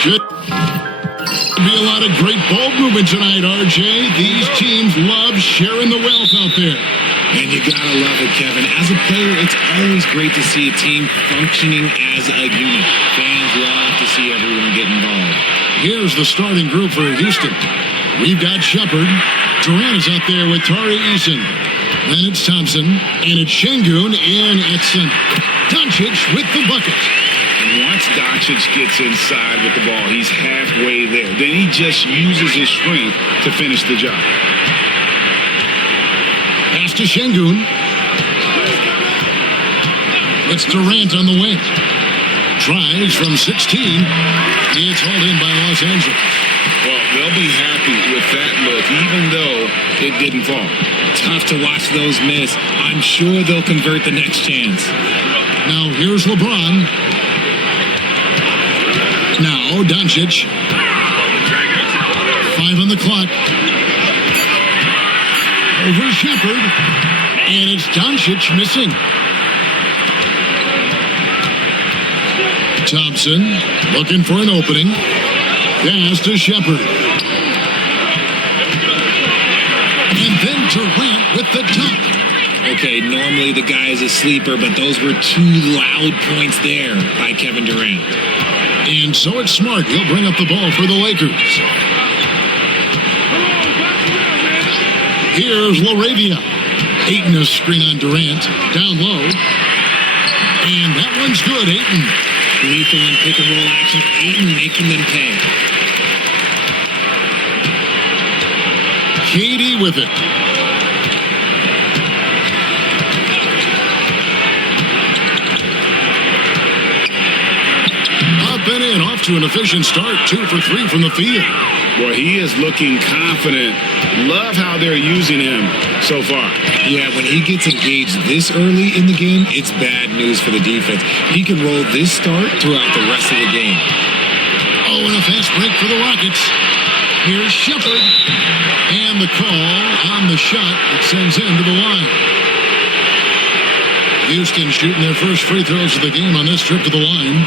Should be a lot of great ball movement tonight, RJ. These teams love sharing the wealth out there. And you gotta love it, Kevin. As a player, it's always great to see a team functioning as a unit. Fans love to see everyone get involved. Here's the starting group for Houston. We've got Shepard. Durant is out there with Tari Eason. Then it's Thompson. And it's Şengün at center. Doncic with the bucket. And once Doncic gets inside with the ball, he's halfway there. Then he just uses his strength to finish the job. Pass to Şengün. It's Durant on the wing. Tries from 16. It's hauled in by Los Angeles. Well, they'll be happy with that look, even though it didn't fall. Tough to watch those miss. I'm sure they'll convert the next chance. Now here's LeBron. Now Doncic. 5 on the clock. Over Shepard. And it's Doncic missing. Thompson looking for an opening. Pass to Shepard. And then Durant with the dunk. Okay, normally the guy is a sleeper, but those were 2 loud points there by Kevin Durant. And so it's Smart. He'll bring up the ball for the Lakers. Here's LaRavia. Ayton a screen on Durant. Down low. And that one's good, Ayton. Lethal in pick-and-roll action. Ayton making them pay. KD with it. Up and in. Off to an efficient start. 2 for 3 from the field. Well, he is looking confident. Love how they're using him so far. Yeah, when he gets engaged this early in the game, it's bad news for the defense. He can roll this start throughout the rest of the game. Oh, and a fast break for the Rockets. Here's Shepard. And the call on the shot that sends him to the line. Houston shooting their first free throws of the game on this trip to the line.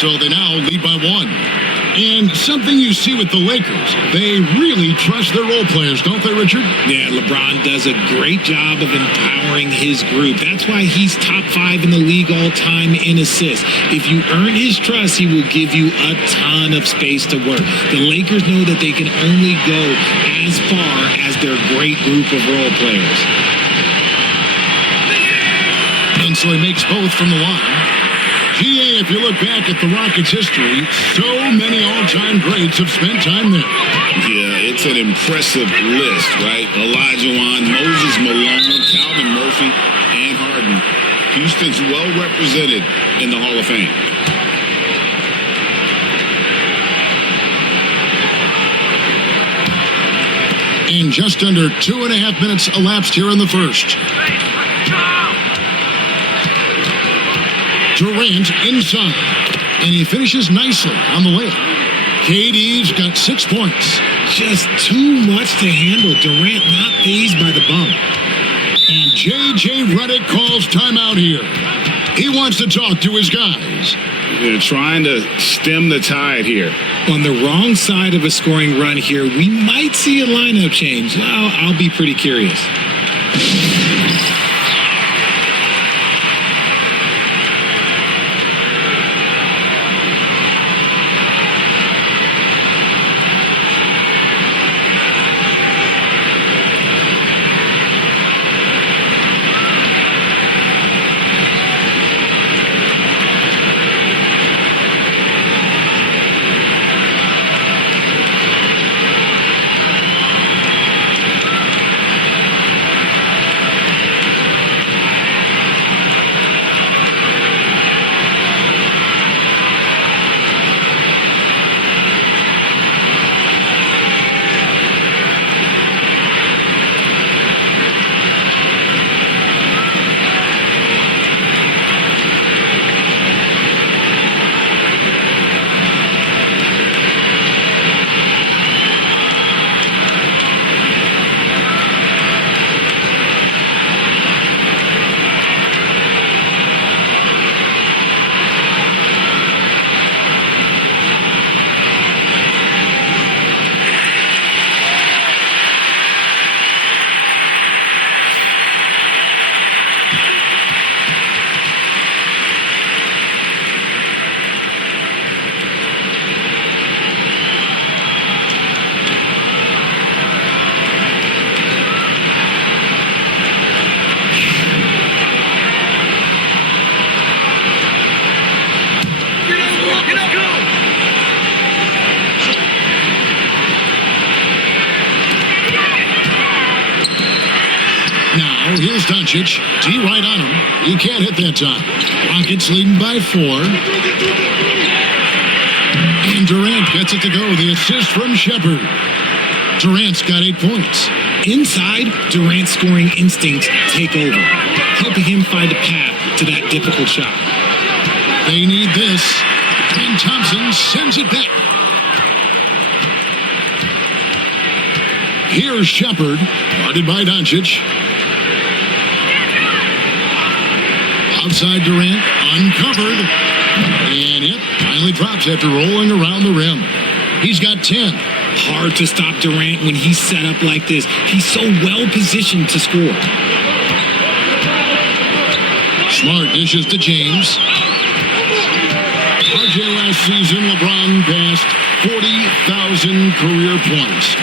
So they now lead by 1. And something you see with the Lakers, they really trust their role players, don't they, Richard? Yeah, LeBron does a great job of empowering his group. That's why he's top 5 in the league all time in assists. If you earn his trust, he will give you a ton of space to work. The Lakers know that they can only go as far as their great group of role players. And so he makes both from the line. GA, if you look back at the Rockets' history, so many all-time greats have spent time there. Yeah, it's an impressive list, right? Olajuwon, Moses Malone, Calvin Murphy, and Harden. Houston's well represented in the Hall of Fame. And just under 2.5 minutes elapsed here in the first. Durant inside, and he finishes nicely on the layup. KD's got 6 points. Just too much to handle. Durant not fazed by the bump. And J.J. Redick calls timeout here. He wants to talk to his guys. They're trying to stem the tide here. On the wrong side of a scoring run here, we might see a lineup change. I'll be pretty curious. here's Doncic. D right on him. He can't hit that time. Rockets leading by 4. And Durant gets it to go. The assist from Shepard. Durant's got 8 points. Inside, Durant's scoring instincts take over, helping him find a path to that difficult shot. They need this. And Thompson sends it back. Here's Shepard, guarded by Doncic. Outside Durant, uncovered. And it finally drops after rolling around the rim. He's got 10. Hard to stop Durant when he's set up like this. He's so well positioned to score. Smart dishes to James. RJ last season, LeBron passed 40,000 career points.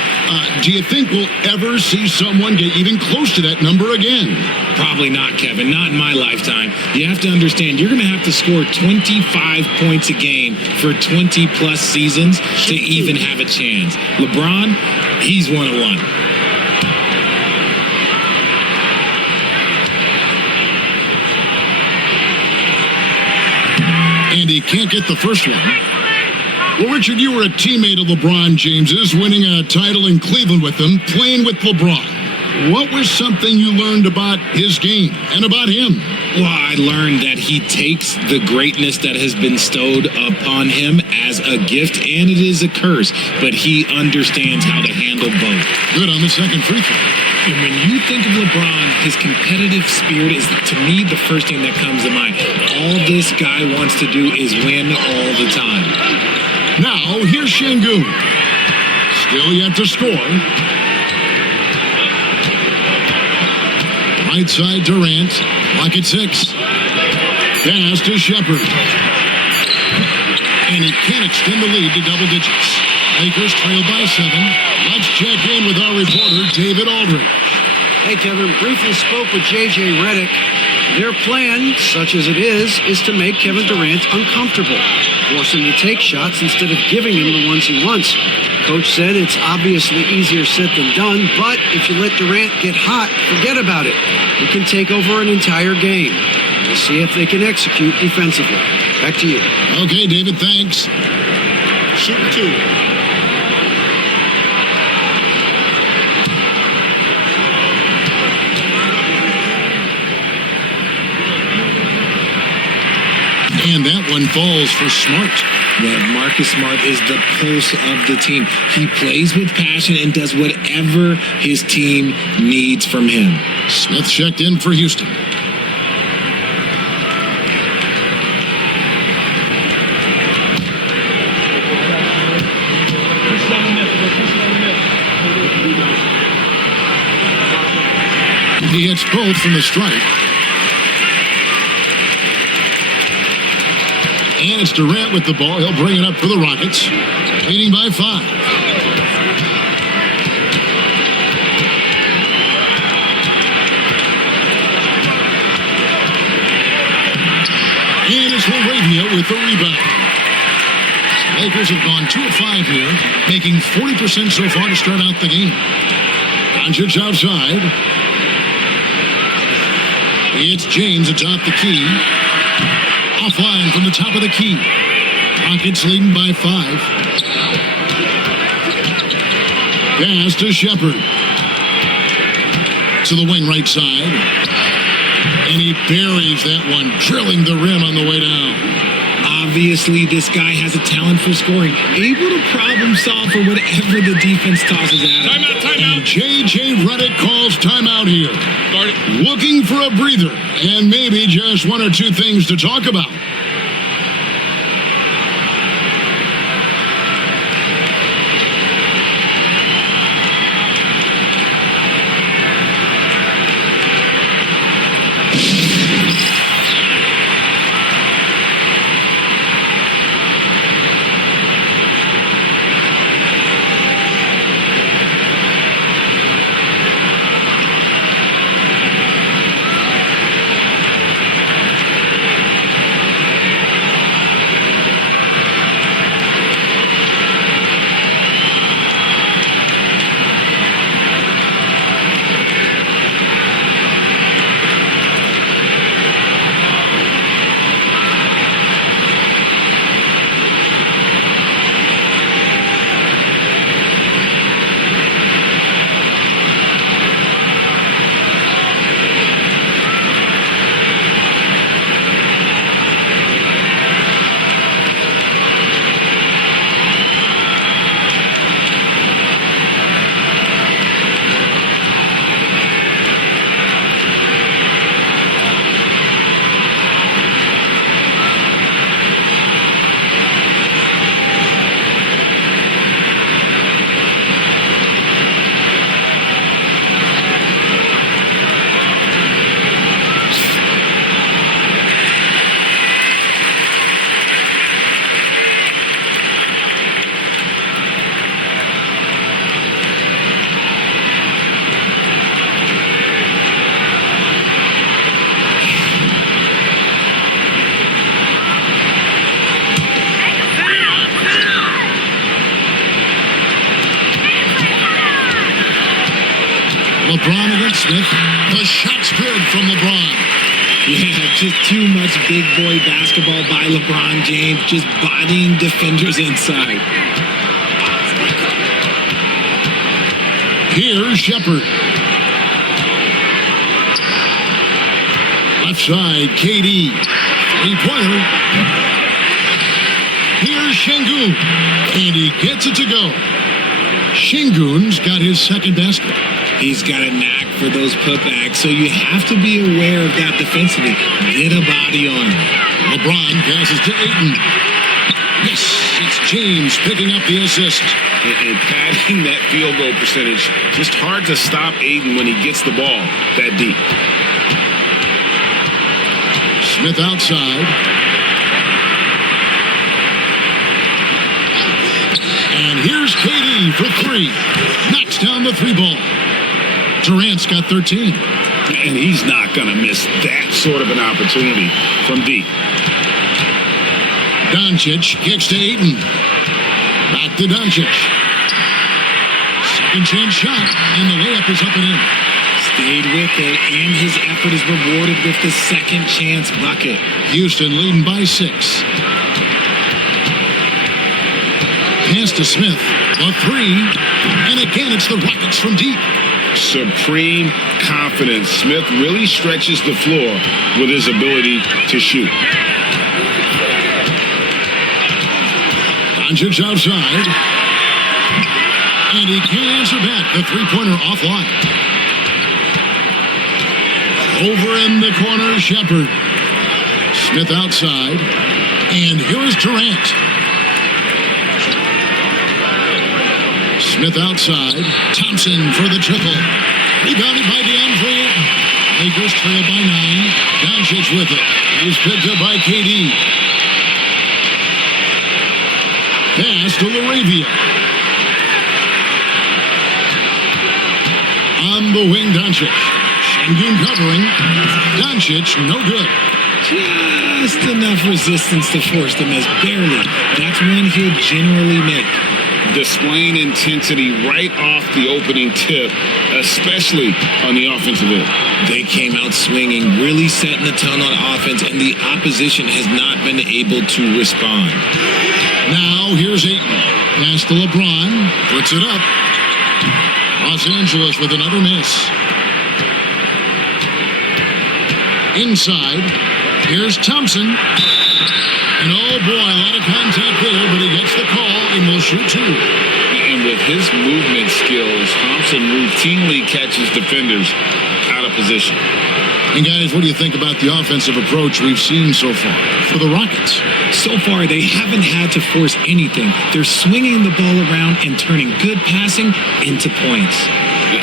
Do you think we'll ever see someone get even close to that number again? Probably not, Kevin. Not in my lifetime. You have to understand, you're going to have to score 25 points a game for 20-plus seasons to even have a chance. LeBron, he's one of one. And he can't get the first one. Well, Richard, you were a teammate of LeBron James's, winning a title in Cleveland with him, playing with LeBron. What was something you learned about his game and about him? Well, I learned that he takes the greatness that has been bestowed upon him as a gift, and it is a curse, but he understands how to handle both. Good on the second free throw. And when you think of LeBron, his competitive spirit is, to me, the first thing that comes to mind. All this guy wants to do is win all the time. Now, here's Şengün. Still yet to score. Right side Durant. Lock at 6. Pass to Shepard. And he can't extend the lead to double digits. Lakers trail by 7. Let's check in with our reporter, David Aldridge. Hey, Kevin, briefly spoke with J.J. Redick. Their plan, such as it is to make Kevin Durant uncomfortable. Force him to take shots instead of giving him the ones he wants. Coach said it's obviously easier said than done, but if you let Durant get hot, forget about it. He can take over an entire game. We'll see if they can execute defensively. Back to you. Okay, David, thanks. Shoot 2. And that one falls for Smart. Yeah, Marcus Smart is the pulse of the team. He plays with passion and does whatever his team needs from him. Smith checked in for Houston. He hits both from the strike. And it's Durant with the ball. He'll bring it up for the Rockets. Leading by 5. And it's Laravia with the rebound. Lakers have gone 2 of 5 here, making 40% so far to start out the game. Doncic outside. It's James atop the key. Offline from the top of the key. Rockets leading by 5. Pass to Shepard. To the wing right side. And he buries that one, drilling the rim on the way down. Obviously, this guy has a talent for scoring. Able to problem solve for whatever the defense tosses at him. Timeout. J.J. Redick calls timeout here. Looking for a breather and maybe just 1 or 2 things to talk about. LeBron against Smith. The shot's good from LeBron. Yeah, just too much big boy basketball by LeBron James, just bodying defenders inside. Here's Shepard. Left side, KD. Three-pointer. Here's Şengün. And he gets it to go. Şengün's got his second basket. He's got a knack for those putbacks, so you have to be aware of that defensively. Get a body on him. LeBron passes to Ayton. Yes, it's James picking up the assist. And padding that field goal percentage, just hard to stop Ayton when he gets the ball that deep. Smith outside. And here's KD for three. Knocks down the three ball. Durant's got 13. And he's not going to miss that sort of an opportunity from deep. Doncic kicks to Ayton. Back to Doncic. Second chance shot, and the layup is up and in. Stayed with it, and his effort is rewarded with the second chance bucket. Houston leading by 6. Pass to Smith. The three. And again, it's the Rockets from deep. Supreme confidence. Smith really stretches the floor with his ability to shoot. Doncic outside. And he can't answer back. The three-pointer offline. Over in the corner, Shepard. Smith outside. And here is Durant. Smith outside. Thompson for the triple. Rebounded by DeAndre. Lakers trail by 9. Doncic with it. He's picked up by KD. Pass to Laravia. On the wing, Doncic. Şengün covering. Doncic, no good. Just enough resistance to force the miss. Barely. That's one he'll generally make. Displaying intensity right off the opening tip, especially on the offensive end. They came out swinging, really setting the tone on offense, and the opposition has not been able to respond. Now, here's Ayton. Pass to LeBron. Puts it up. Los Angeles with another miss. Inside. Here's Thompson. And oh boy, a lot of contact there, but he gets the call and will shoot two. And with his movement skills, Thompson routinely catches defenders out of position. And guys, what do you think about the offensive approach we've seen so far for the Rockets? So far, they haven't had to force anything. They're swinging the ball around and turning good passing into points.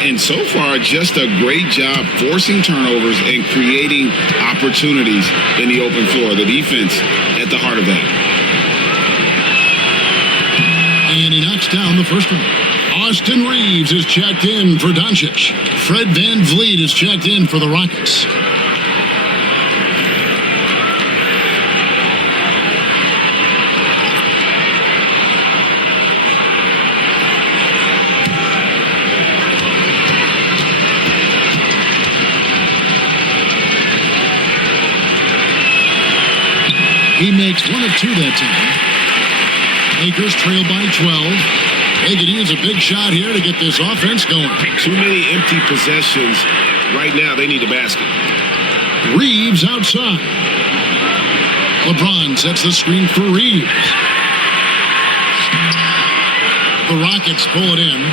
And so far, just a great job forcing turnovers and creating opportunities in the open floor. The defense at the heart of that. And he knocks down the first one. Austin Reeves is checked in for Doncic. Fred VanVleet is checked in for the Rockets. He makes one of two that time. Lakers trail by 12. They could use a big shot here to get this offense going. Too many empty possessions. Right now, they need a basket. Reeves outside. LeBron sets the screen for Reeves. The Rockets pull it in.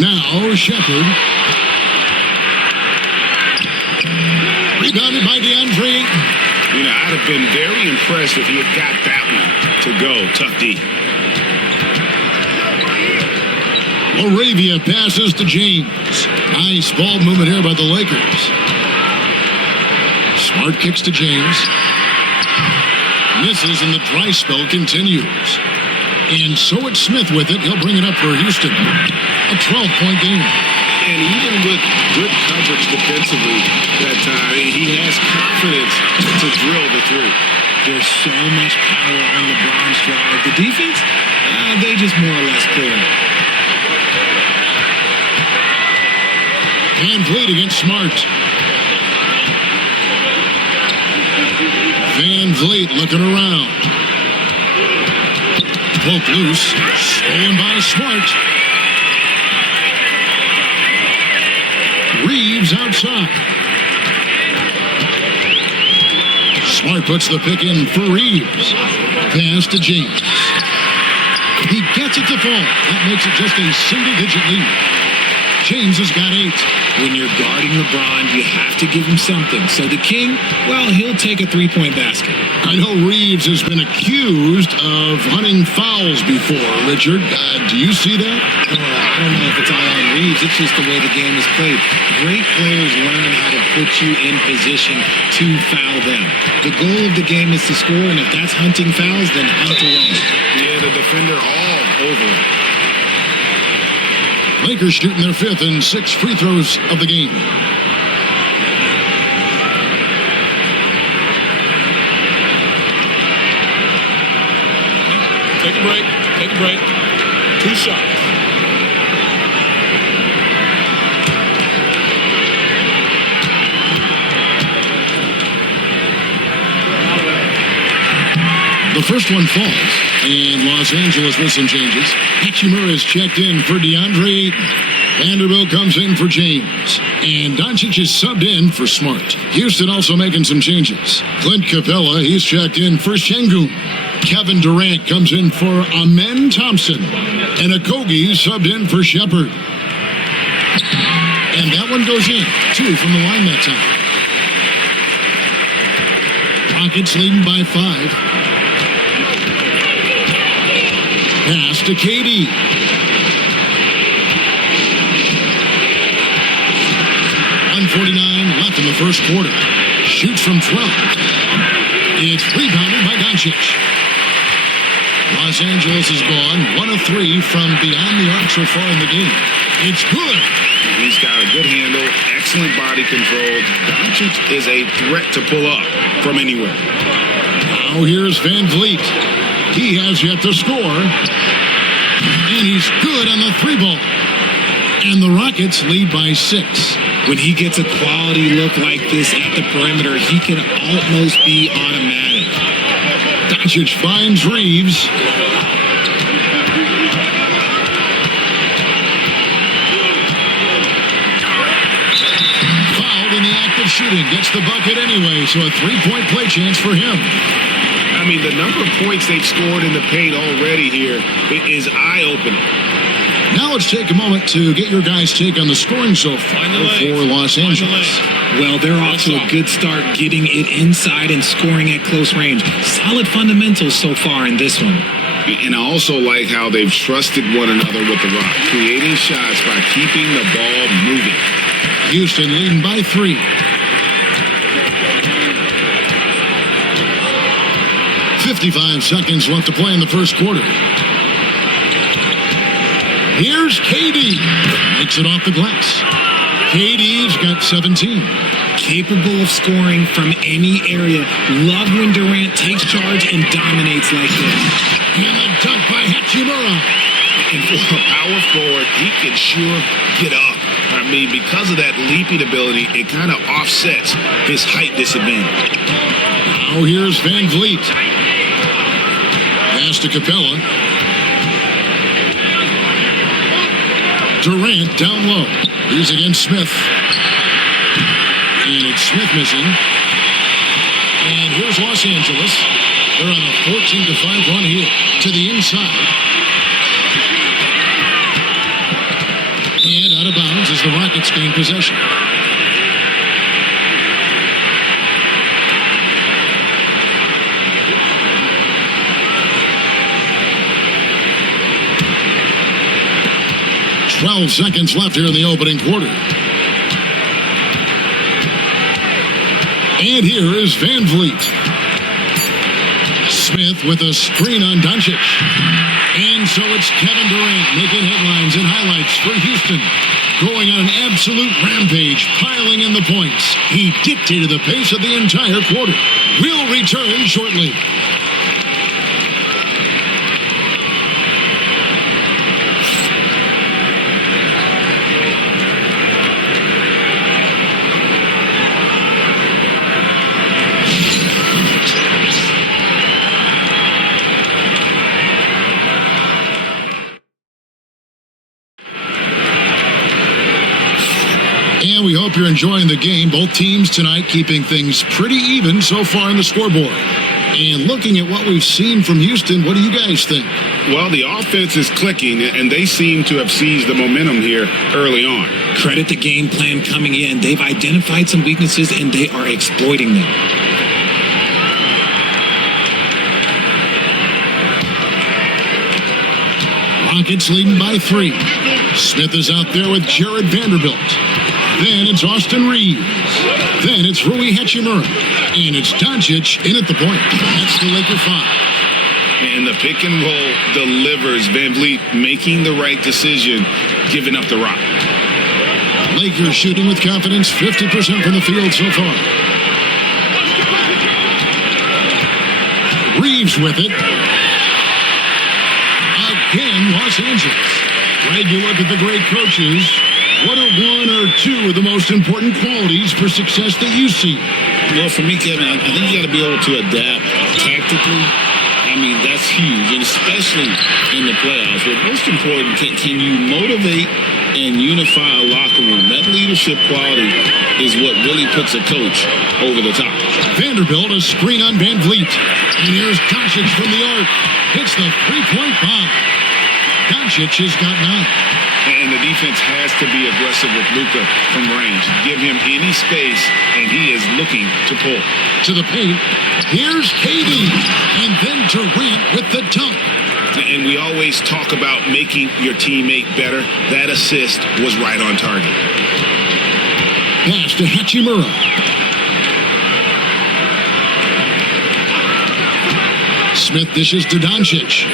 Now, Shepard. Rebounded by DeAndre. You know, I'd have been very impressed if he had got that one to go. Tough D. Laravia passes to James. Nice ball movement here by the Lakers. Smart kicks to James. Misses and the dry spell continues. And so it's Smith with it. He'll bring it up for Houston. A 12-point game. And even with good coverage defensively that time, he has confidence to drill the three. There's so much power on LeBron's drive. The defense, they just more or less clear it. Van Vliet against Smart. Van Vliet looking around. Poke loose. Stolen by Smart. Reeves outside. Smart puts the pick in for Reeves. Pass to James. He gets it to fall. That makes it just a single-digit lead. James has got 8. When you're guarding LeBron, you have to give him something. So the King, well, he'll take a three-point basket. I know Reeves has been accused of hunting fouls before. Richard, do you see that? I don't know if it's all on Reeves. It's just the way the game is played. Great players learn how to put you in position to foul them. The goal of the game is to score, and if that's hunting fouls, then hunt away. Yeah, the defender all over it. Lakers shooting their 5th and 6 free throws of the game. Take a break. Take a break. 2 shots. The first one falls, and Los Angeles with some changes. Hachimura is checked in for DeAndre Ayton. Vanderbilt comes in for James. And Doncic is subbed in for Smart. Houston also making some changes. Clint Capella, he's checked in for Şengün. Kevin Durant comes in for Amen Thompson. And Okogie subbed in for Shepard. And that one goes in. 2 from the line that time. Rockets leading by 5. Pass to KD. .149 left in the first quarter. Shoots from 12. It's rebounded by Doncic. Los Angeles is gone 1 of 3 from beyond the arc so far in the game. It's good. He's got a good handle, excellent body control. Doncic is a threat to pull up from anywhere. Now here's Van Vliet. He has yet to score. And he's good on the 3-ball. And the Rockets lead by 6. When he gets a quality look like this at the perimeter, he can almost be automatic. Doncic finds Reeves. Fouled in the act of shooting. Gets the bucket anyway, so a 3-point play chance for him. I mean, the number of points they've scored in the paint already here is eye-opening. Now let's take a moment to get your guys' take on the scoring so far for Los Angeles. Well, they're off to a good start getting it inside and scoring at close range. Solid fundamentals so far in this one. And I also like how they've trusted one another with the rock, creating shots by keeping the ball moving. Houston leading by 3. 55 seconds left to play in the first quarter. Here's KD. Makes it off the glass. KD's got 17. Capable of scoring from any area. Love when Durant takes charge and dominates like this. And a dunk by Hachimura. And for a power forward, he can sure get up. I mean, because of that leaping ability, it kind of offsets his height disadvantage. Now here's Van Vliet. Pass to Capella. Durant down low. He's against Smith. And it's Smith missing. And here's Los Angeles. They're on a 14-5 run here to the inside. And out of bounds as the Rockets gain possession. Twelve seconds left here in the opening quarter. And here is Van Vliet. Smith with a screen on Doncic. And so it's Kevin Durant making headlines and highlights for Houston. Going on an absolute rampage, piling in the points. He dictated the pace of the entire quarter. We'll return shortly. we hope you're enjoying the game. Both teams tonight keeping things pretty even so far in the scoreboard. And looking at what we've seen from Houston, what do you guys think? Well, the offense is clicking, and they seem to have seized the momentum here early on. Credit the game plan coming in. They've identified some weaknesses, and they are exploiting them. Rockets leading by 3. Smith is out there with Jared Vanderbilt. Then it's Austin Reeves. Then it's Rui Hachimura. And it's Doncic in at the point. That's the Laker 5. And the pick and roll delivers. Van Vliet making the right decision, giving up the rock. Lakers shooting with confidence, 50% from the field so far. Reeves with it. Again, Los Angeles. Greg, you look at the great coaches. What are one or two of the most important qualities for success that you see? Well, for me, Kevin, I think you got to be able to adapt tactically. I mean, that's huge, and especially in the playoffs. But most important, can you motivate and unify a locker room? That leadership quality is what really puts a coach over the top. Vanderbilt, a screen on Van Vliet. And here's Doncic from the arc. Hits the three-point bomb. Doncic has got 9. And the defense has to be aggressive with Luka from range. Give him any space, and he is looking to pull. To the paint. Here's KD. And then Durant with the dunk. And we always talk about making your teammate better. That assist was right on target. Pass to Hachimura. Smith dishes to Doncic.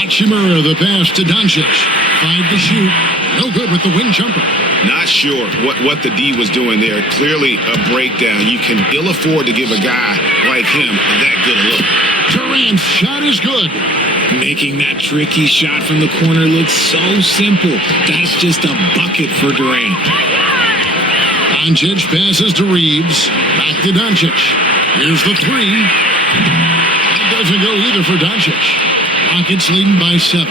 Hachimura, the pass to Doncic. 5 to shoot. No good with the wing jumper. Not sure what the D was doing there. Clearly a breakdown. You can ill afford to give a guy like him that good a look. Durant's shot is good. Making that tricky shot from the corner looks so simple. That's just a bucket for Durant. Doncic passes to Reeves. Back to Doncic. Here's the 3. That doesn't go either for Doncic. Rockets leading by 7.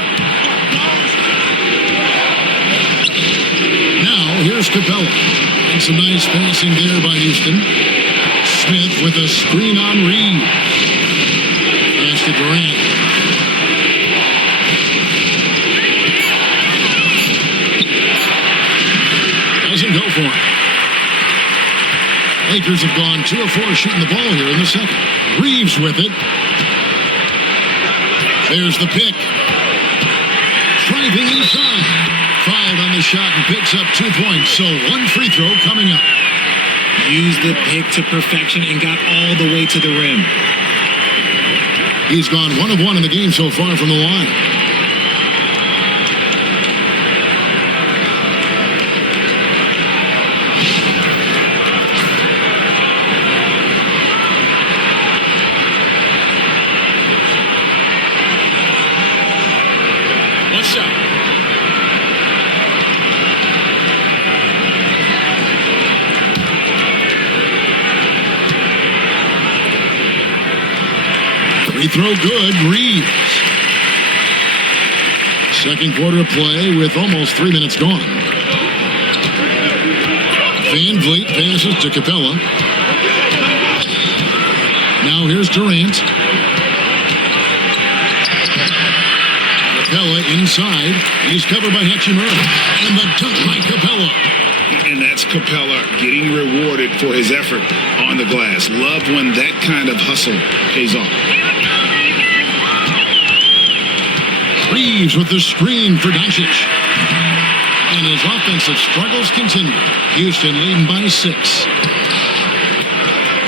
Now, here's Capella. And some nice passing there by Houston. Smith with a screen on Reeves. Pass to Durant. Doesn't go for it. Lakers have gone 2 of 4 shooting the ball here in the second. Reeves with it. There's the pick. Driving inside. Fouled on the shot and picks up 2 points. So 1 free throw coming up. Used the pick to perfection and got all the way to the rim. He's gone 1 of 1 in the game so far from the line. What's up? Free throw good. Reeves. Second quarter of play with almost 3 minutes gone. Van Vliet passes to Capella. Now here's Durant. Capella inside. He's covered by Hachimura. And the dunk by Capella. And that's Capella getting rewarded for his effort on the glass. Love when that kind of hustle pays off. Reeves with the screen for Doncic. And his offensive struggles continue. Houston leading by 6.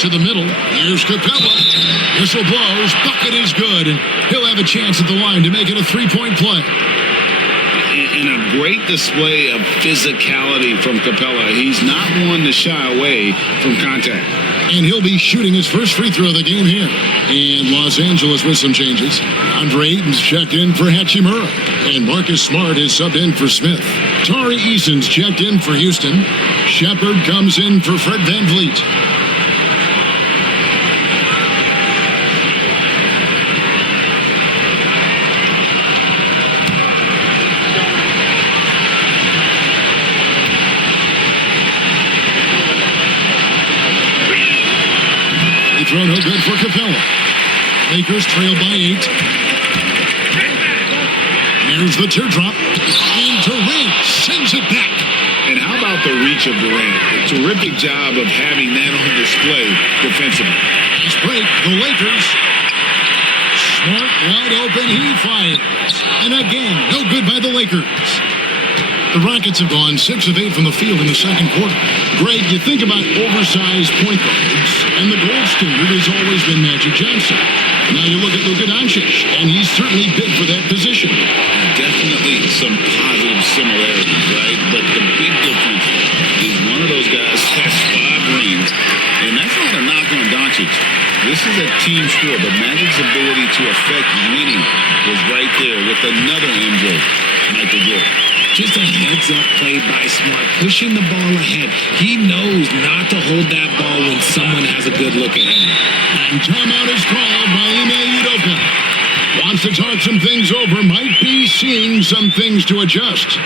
To the middle. Here's Capella. Whistle blows. Bucket is good. And he'll have a chance at the line to make it a 3-point play. And a great display of physicality from Capella. He's not one to shy away from contact. And he'll be shooting his first free throw of the game here. And Los Angeles with some changes. Andre Ayton's checked in for Hachimura. And Marcus Smart is subbed in for Smith. Tari Eason's checked in for Houston. Shepard comes in for Fred Van Vliet. Capella. Lakers trail by 8. Here's the teardrop. And Durant sends it back. And how about the reach of Durant? A terrific job of having that on display defensively. Nice break. The Lakers. Smart, wide open. He fires. And again, no good by the Lakers. The Rockets have gone 6 of 8 from the field in the second quarter. Greg, you think about oversized point guards, and the gold standard has always been Magic Johnson. Now you look at Luka Doncic, and he's certainly big for that position. Definitely some positive similarities, right? But the big difference is one of those guys has 5 rings, and that's not a knock on Doncic. This is a team sport, but Magic's ability to affect winning was right there with another MJ, Michael Jordan. Just a heads-up play by Smart, pushing the ball ahead. He knows not to hold that ball when someone has a good look at him. And timeout is called by Ime Udoka. Wants to talk some things over, might be seeing some things to adjust.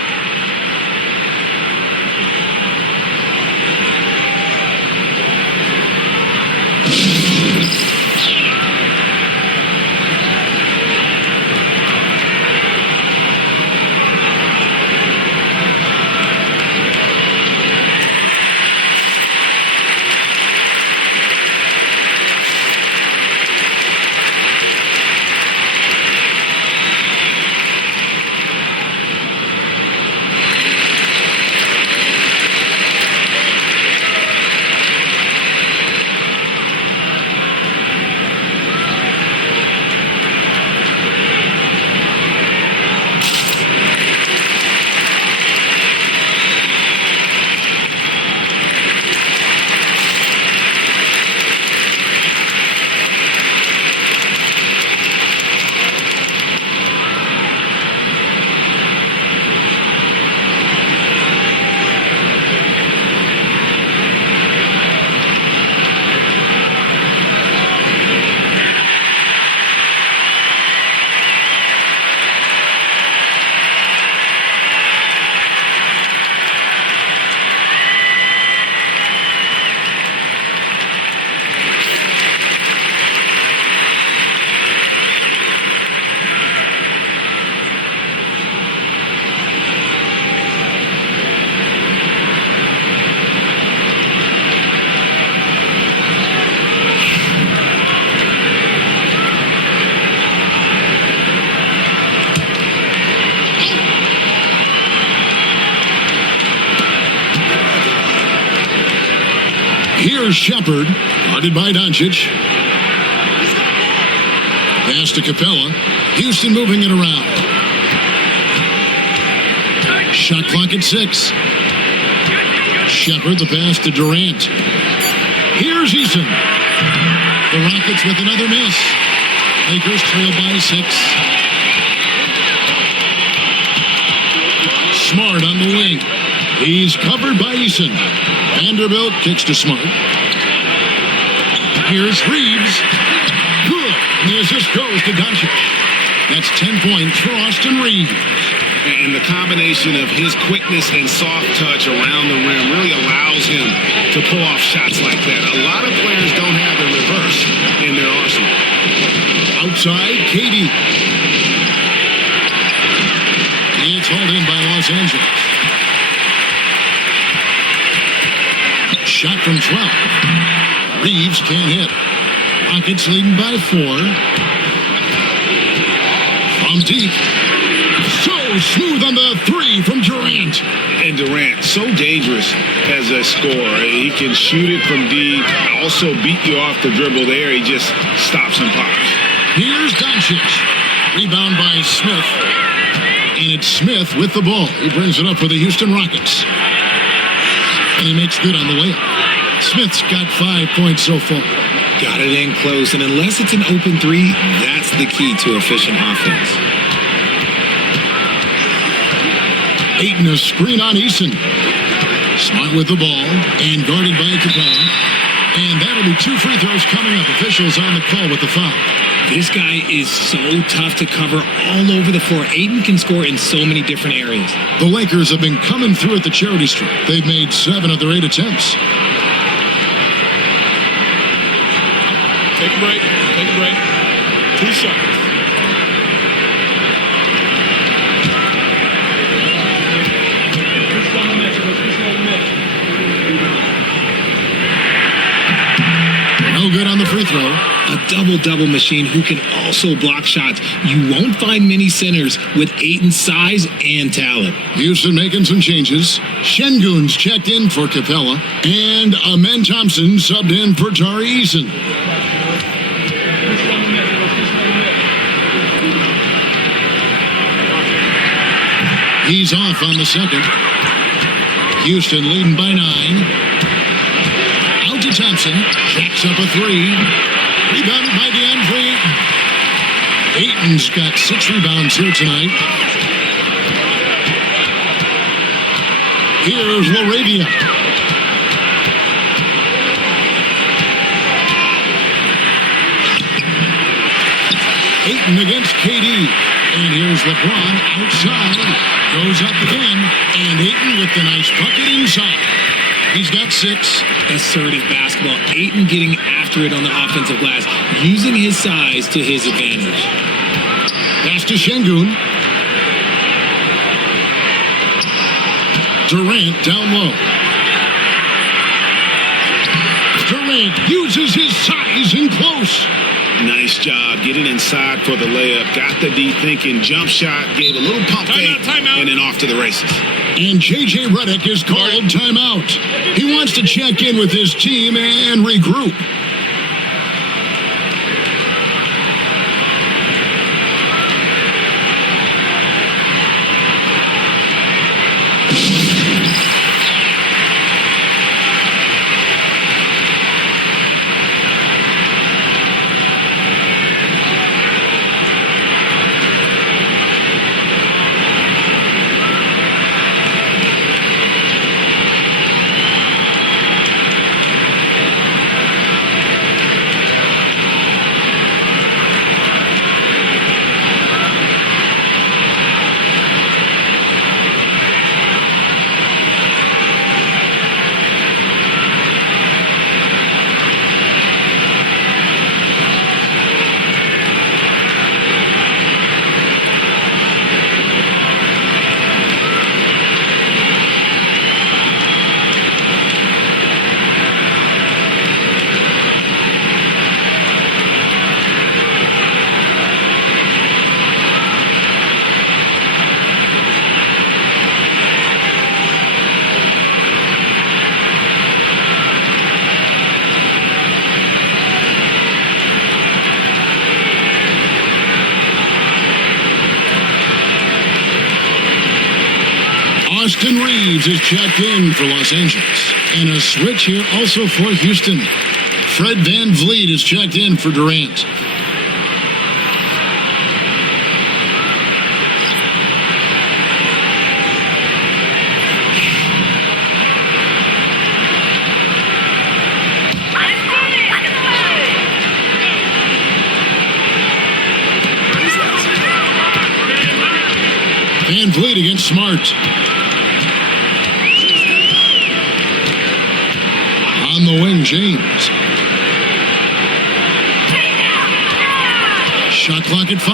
Here's Shepard, guarded by Doncic. Pass to Capella. Houston moving it around. Shot clock at 6. Shepard, the pass to Durant. Here's Eason. The Rockets with another miss. Lakers trail by 6. Smart on the wing. He's covered by Eason. Vanderbilt kicks to Smart. Here's Reeves. Good. And the assist goes to Doncic. That's 10 points for Austin Reeves. And the combination of his quickness and soft touch around the rim really allows him to pull off shots like that. A lot of players don't have the reverse in their arsenal. Outside, Katie. It's hauled in by Los Angeles. Shot from 12. Reeves can't hit. Rockets leading by 4. From deep. So smooth on the 3 from Durant. And Durant, so dangerous as a scorer. He can shoot it from deep, also beat you off the dribble there. He just stops and pops. Here's Doncic. Rebound by Smith. And it's Smith with the ball. He brings it up for the Houston Rockets. And he makes good on the layup. Smith's got 5 points so far. Got it in close, and unless it's an open 3, that's the key to efficient offense. Ayton a screen on Eason. Smart with the ball and guarded by Capella. And that'll be 2 free throws coming up. Officials on the call with the foul. This guy is so tough to cover all over the floor. Ayton can score in so many different areas. The Lakers have been coming through at the charity stripe. They've made 7 of their 8 attempts. Take a break. Take a break. 2 shots. No good on the free throw. A double-double machine who can also block shots. You won't find many centers with Ayton's size and talent. Houston making some changes. Şengün's checked in for Capella. And Amen Thompson subbed in for Tari Eason. He's off on the second. Houston leading by 9. Out to Thompson. Jacks up a 3. Rebounded by DeAndre. Ayton's got 6 rebounds here tonight. Here's Laravia. Ayton against KD. And here's LeBron outside. Goes up again. And Ayton with the nice bucket inside. He's got 6. Assertive basketball. Ayton getting after it on the offensive glass, using his size to his advantage. Pass to Şengün. Durant down low. Durant uses his size in close. Nice job getting inside for the layup. Got the D thinking. Jump shot. Gave a little pump fake. Timeout. And then off to the races. And J.J. Redick is called timeout. He wants to check in with his team and regroup. Austin Reeves is checked in for Los Angeles. And a switch here also for Houston. Fred VanVleet is checked in for Durant. VanVleet against Smart. On the wing, James. Shot clock at 5.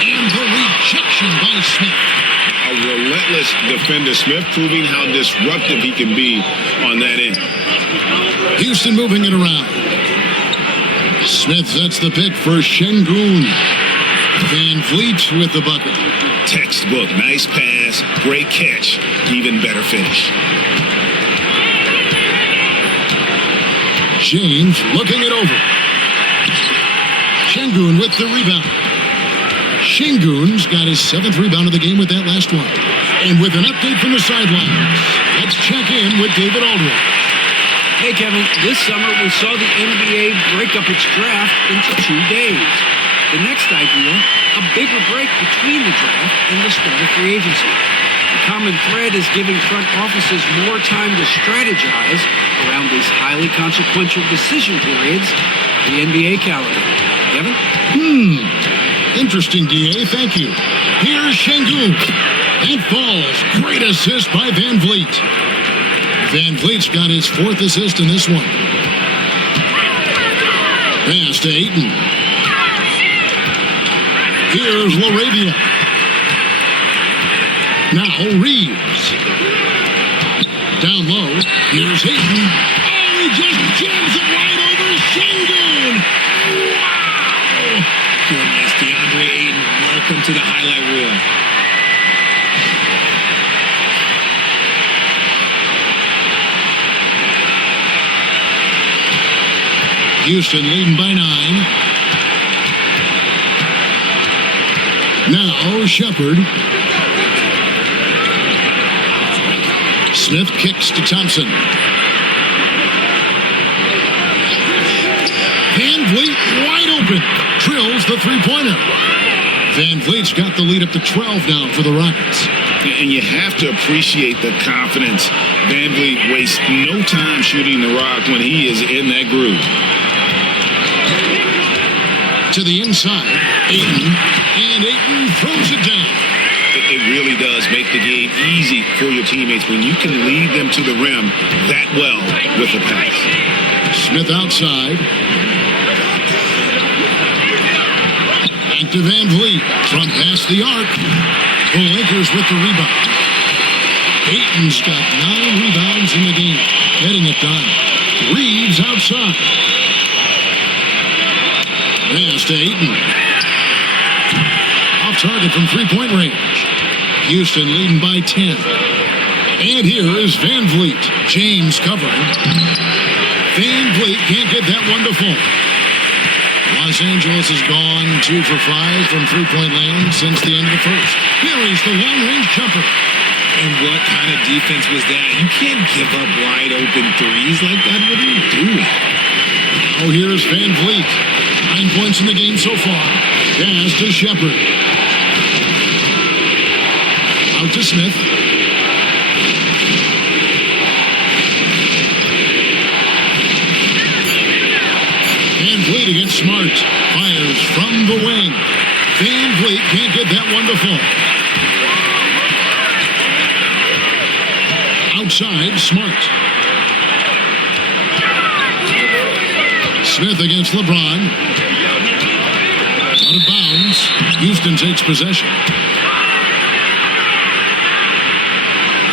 And the rejection by Smith. A relentless defender. Smith proving how disruptive he can be on that end. Houston moving it around. Smith sets the pick for Şengün. VanVleet with the bucket. Textbook. Nice pass. Great catch. Even better finish. James looking it over. Şengün with the rebound. Şengün's got his 7th rebound of the game with that last one. And with an update from the sidelines, let's check in with David Aldridge. Hey, Kevin, this summer we saw the NBA break up its draft into 2 days. The next idea, a bigger break between the draft and the start of free agency. The common thread is giving front offices more time to strategize around these highly consequential decision periods of the NBA calendar. Kevin? Interesting, DA. Thank you. Here's Şengün. And falls. Great assist by VanVleet. VanVleet's got his 4th assist in this one. Pass to Ayton. Here's Laravia. Now Reeves. Down low. Here's Ayton. Oh, he just jams it right over Şengün. Wow! Goodness, DeAndre Ayton, welcome to the highlight reel. Houston leading by 9. Now Shepard. Smith kicks to Thompson. Van Vliet wide open. Drills the three-pointer. Van Vliet's got the lead up to 12 now for the Rockets. And you have to appreciate the confidence. Van Vliet wastes no time shooting the rock when he is in that groove. To the inside, Ayton, and Ayton throws it down. It really does make the game easy for your teammates when you can lead them to the rim that well with a pass. Smith outside. Back to Van Vliet from past the arc. The Lakers with the rebound. Ayton's got 9 rebounds in the game, getting it done. Reeves outside. Pass to Ayton. Off target from three-point range. Houston leading by 10. And here is Van Vliet. James covering. Van Vliet can't get that one to fall. Los Angeles has gone 2 for 5 from three-point land since the end of the first. Here is the long-range jumper. And what kind of defense was that? You can't give up wide open threes like that. What are you doing? Now here's Van Vliet. 9 points in the game so far. Pass to Shepard. Out to Smith. Van Vliet against Smart. Fires from the wing. Van Vliet can't get that one to fall. Outside, Smart. Smith against LeBron. Out of bounds. Houston takes possession.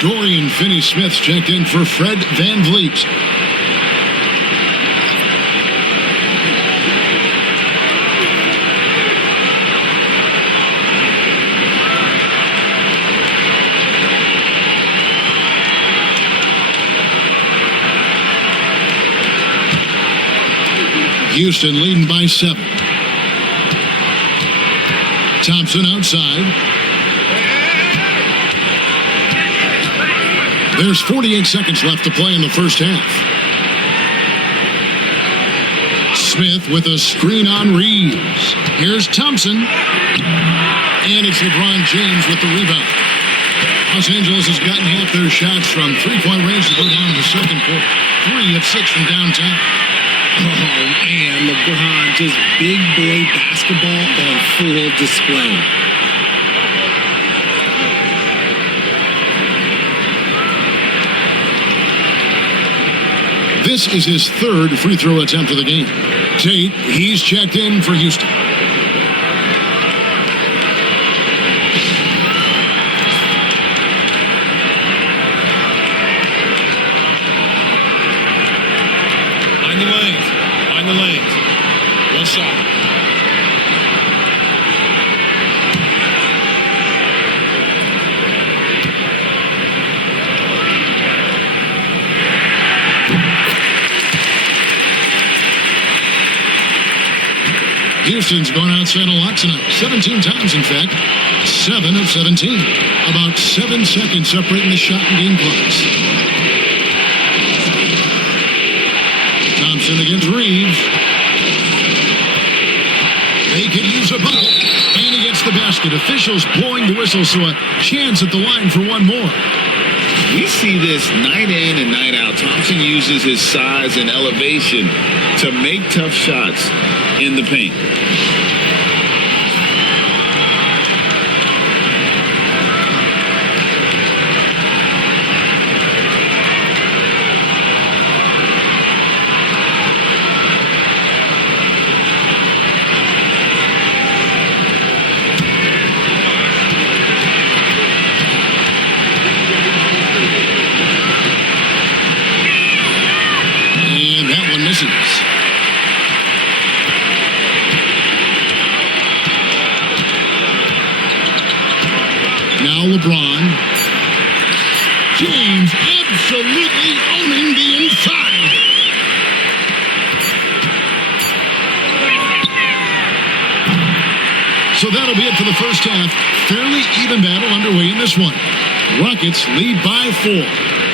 Dorian Finney-Smith checked in for Fred Van Vliet. Houston leading by 7. Thompson outside. There's 48 seconds left to play in the first half. Smith with a screen on Reeves. Here's Thompson. And it's LeBron James with the rebound. Los Angeles has gotten half their shots from three-point range to go down in the second quarter. 3 of 6 from downtown. Oh, man, LeBron, just big boy basketball on full display. This is his 3rd free throw attempt of the game. Tate, he's checked in for Houston. Find the lanes. One shot. Houston's gone outside a lot tonight. 17 times, in fact. 7 of 17. About 7 seconds separating the shot and game clocks. Thompson against Reeves. They could use a bucket. And he gets the basket. Officials blowing the whistle, so a chance at the line for one more. We see this night in and night out. Thompson uses his size and elevation to make tough shots in the paint. Now LeBron. James absolutely owning the inside. So that'll be it for the first half. Fairly even battle underway in this one. Rockets lead by 4.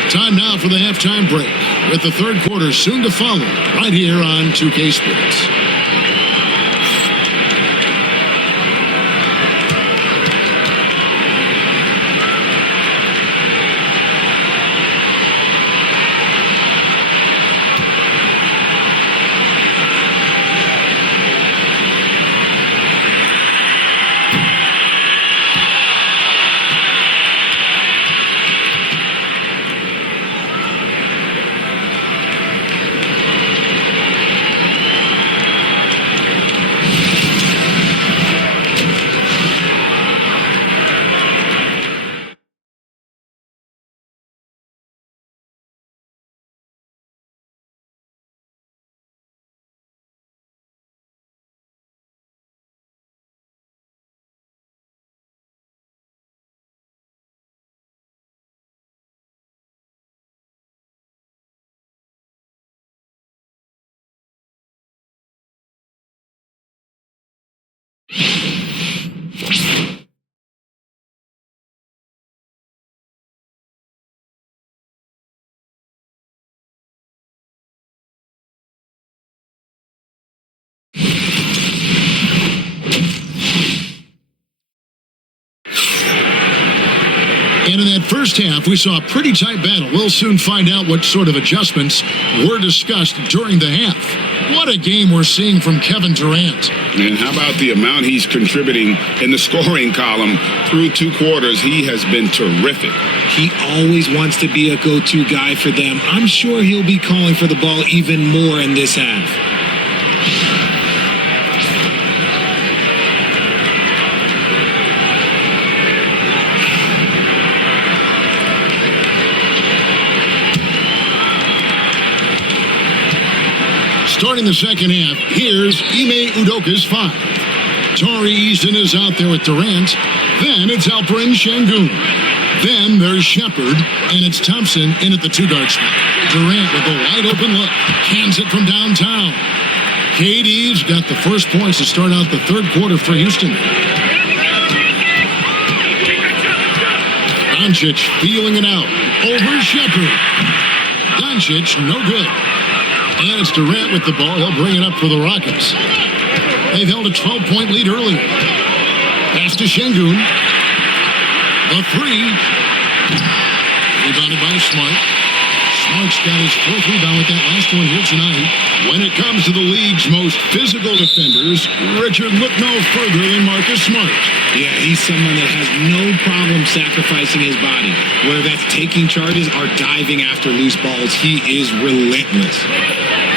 Time now for the halftime break, with the third quarter soon to follow, right here on 2K Sports. And in that first half, we saw a pretty tight battle. We'll soon find out what sort of adjustments were discussed during the half. What a game we're seeing from Kevin Durant. And how about the amount he's contributing in the scoring column through 2 quarters? He has been terrific. He always wants to be a go-to guy for them. I'm sure he'll be calling for the ball even more in this half. Starting the second half, here's Ime Udoka's 5. Tari Eason is out there with Durant. Then it's Alperen Şengün. Then there's Shepard, and it's Thompson in at the 2-guard spot. Durant with a wide open look. Hands it from downtown. KD's got the first points to start out the third quarter for Houston. Doncic feeling it out. Over Shepard. Doncic, no good. And it's Durant with the ball. He'll bring it up for the Rockets. They've held a 12-point lead earlier. Pass to Şengün. The 3. Rebounded by Smart. Smart's got his 4th rebound with that last one here tonight. When it comes to the league's most physical defenders, Richard, look no further than Marcus Smart. Yeah, he's someone that has no problem sacrificing his body. Whether that's taking charges or diving after loose balls, he is relentless.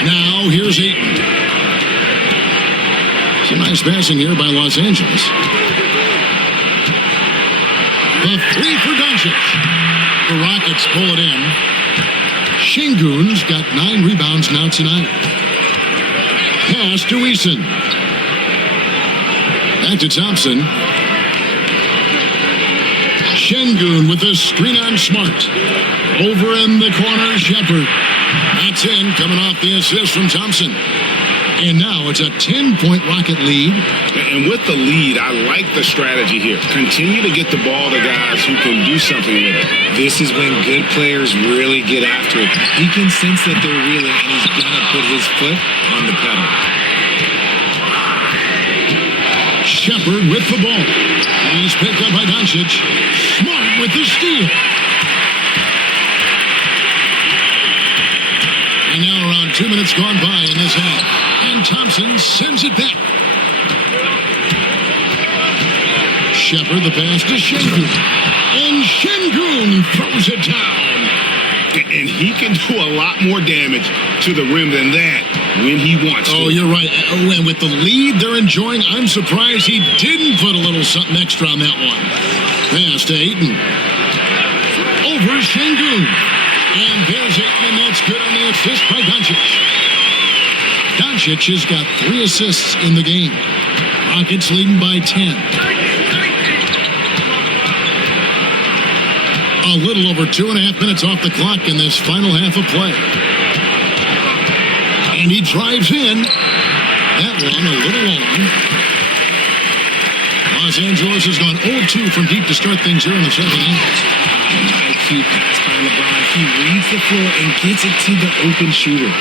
Now, here's Ayton. Some nice passing here by Los Angeles. The 3 for Doncic. The Rockets pull it in. Şengün's got 9 rebounds now tonight. Pass to Eason. Back to Thompson. Şengün with a screen on Smart. Over in the corner, Shepard. That's in, coming off the assist from Thompson. And now it's a 10-point Rocket lead. And with the lead, I like the strategy here. Continue to get the ball to guys who can do something with it. This is when good players really get after it. He can sense that they're reeling, and he's going to put his foot on the pedal. Shepard with the ball. He's picked up by Doncic. Smart with the steal. And now around 2 minutes gone by in this half. And Thompson sends it back. Shepard the pass to Şengün. And Şengün throws it down. And he can do a lot more damage to the rim than that when he wants to. Oh, you're right. Oh, and with the lead they're enjoying, I'm surprised he didn't put a little something extra on that one. Pass to Ayton. Over Şengün. And there's Ayton, and that's good on the assist by Doncic. Doncic has got 3 assists in the game. Rockets leading by 10. A little over 2.5 minutes off the clock in this final half of play. And he drives in. That one a little long. Los Angeles has gone 0-2 from deep to start things here in the second half. IQ pass by LeBron. He reads the floor and gets it to the open shooter.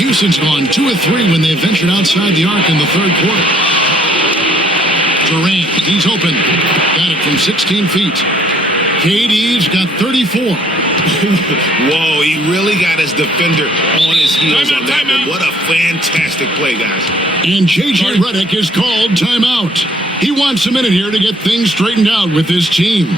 Houston's gone 2 of 3 when they ventured outside the arc in the third quarter. Durant, he's open. Got it from 16 feet. KD's got 34. Whoa, he really got his defender on his heels on that one. What a fantastic play, guys. And J.J. Redick is called timeout. He wants a minute here to get things straightened out with his team.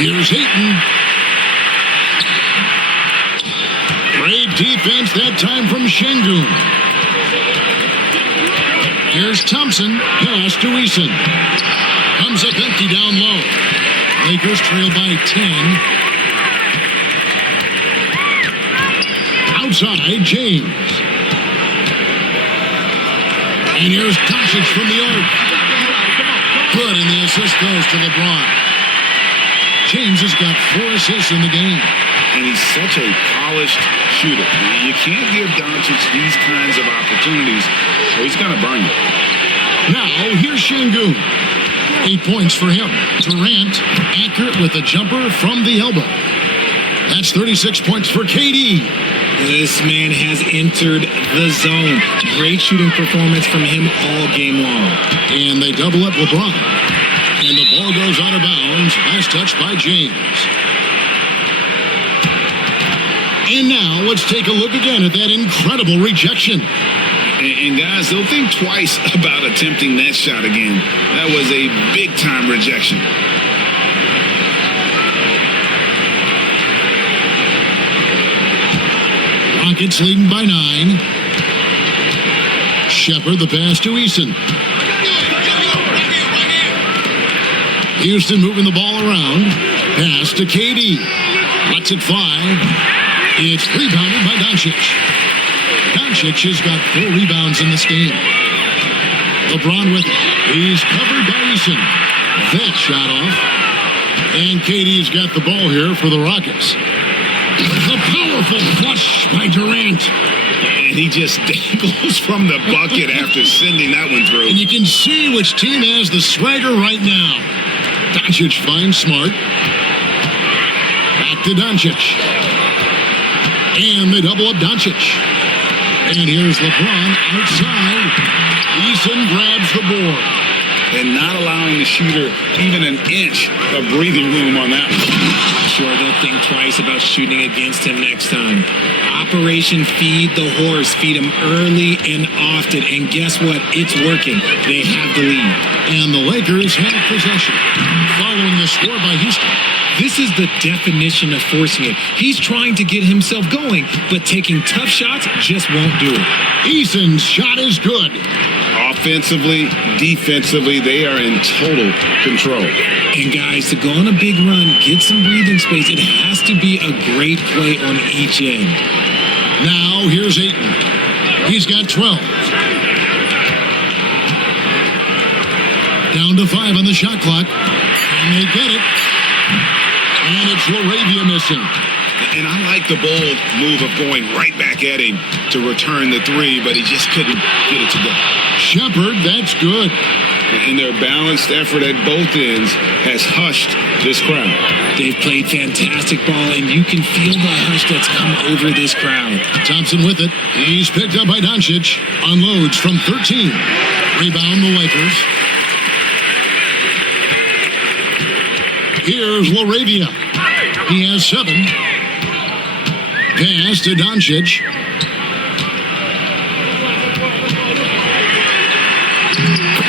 Here's Ayton. Great defense that time from Şengün. Here's Thompson. Pass to Eason. Comes up empty down low. Lakers trail by 10. Outside, James. And here's Doncic from the arc. Good, and the assist goes to LeBron. James has got 4 assists in the game. And he's such a polished shooter. You can't give Doncic these kinds of opportunities, or he's going to burn you. Now, here's Şengün. 8 points for him. Durant, accurate with a jumper from the elbow. That's 36 points for KD. This man has entered the zone. Great shooting performance from him all game long. And they double up LeBron. And the ball goes out of bounds. Last touch by James. And now let's take a look again at that incredible rejection. And guys, they'll think twice about attempting that shot again. That was a big-time rejection. Rockets leading by 9. Shepard the pass to Eason. Houston moving the ball around. Pass to KD. Lets it fly. It's rebounded by Doncic. Doncic has got 4 rebounds in this game. LeBron with it. He's covered by Eason. That shot off. And KD's got the ball here for the Rockets. The powerful flush by Durant. And he just dangles from the bucket after sending that one through. And you can see which team has the swagger right now. Doncic finds Smart. Back to Doncic. And they double up Doncic. And here's LeBron outside. Eason grabs the board. And not allowing the shooter even an inch of breathing room on that one. sure they'll think twice about shooting against him next time. Operation Feed the Horse. Feed him early and often. And guess what? It's working. They have the lead. And the Lakers have possession. Following the score by Houston. This is the definition of forcing it. He's trying to get himself going, but taking tough shots just won't do it. Eason's shot is good. Offensively, defensively, they are in total control. And guys, to go on a big run, get some breathing space, it has to be a great play on each end. Now here's Ayton. He's got 12. Down to 5 on the shot clock. And they get it. And it's LaRavia missing. And I like the bold move of going right back at him to return the three, but he just couldn't get it to go. Shepard, that's good. And their balanced effort at both ends has hushed this crowd. They've played fantastic ball, and you can feel the hush that's come over this crowd. Thompson with it. He's picked up by Doncic. Unloads from 13. Rebound the Lakers. Here's LaRavia. He has 7. Pass to Doncic.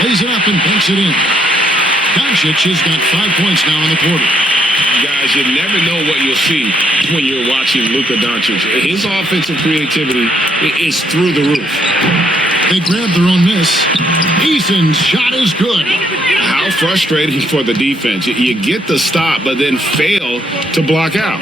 Lays it up and banks it in. Doncic has got 5 points now in the quarter. Guys, you never know what you'll see when you're watching Luka Doncic. His offensive creativity is through the roof. They grab their own miss. Eason's shot is good. How frustrating for the defense. You get the stop, but then fail to block out.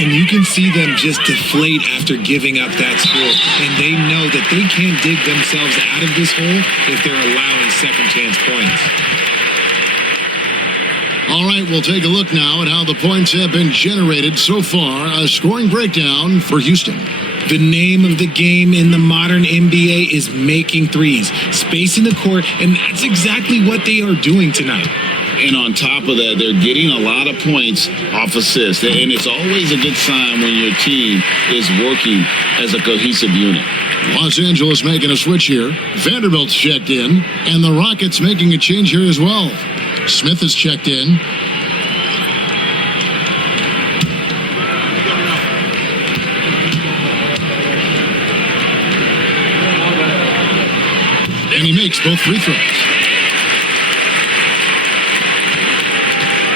And you can see them just deflate after giving up that score. And they know that they can't dig themselves out of this hole if they're allowing second chance points. All right, we'll take a look now at how the points have been generated so far. A scoring breakdown for Houston. The name of the game in the modern NBA is making threes, spacing the court, and that's exactly what they are doing tonight. And on top of that, they're getting a lot of points off assists. And it's always a good sign when your team is working as a cohesive unit. Los Angeles making a switch here. Vanderbilt's checked in, and the Rockets making a change here as well. Smith is checked in. And he makes both free throws.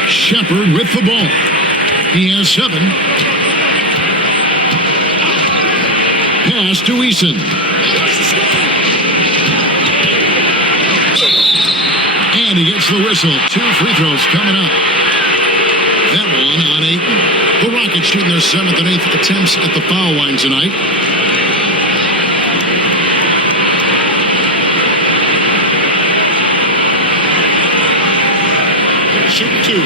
Shepard with the ball. He has 7. Pass to Eason. And he gets the whistle. 2 free throws coming up. That one on 8. The Rockets shooting their 7th and 8th attempts at the foul line tonight. Shoot 2.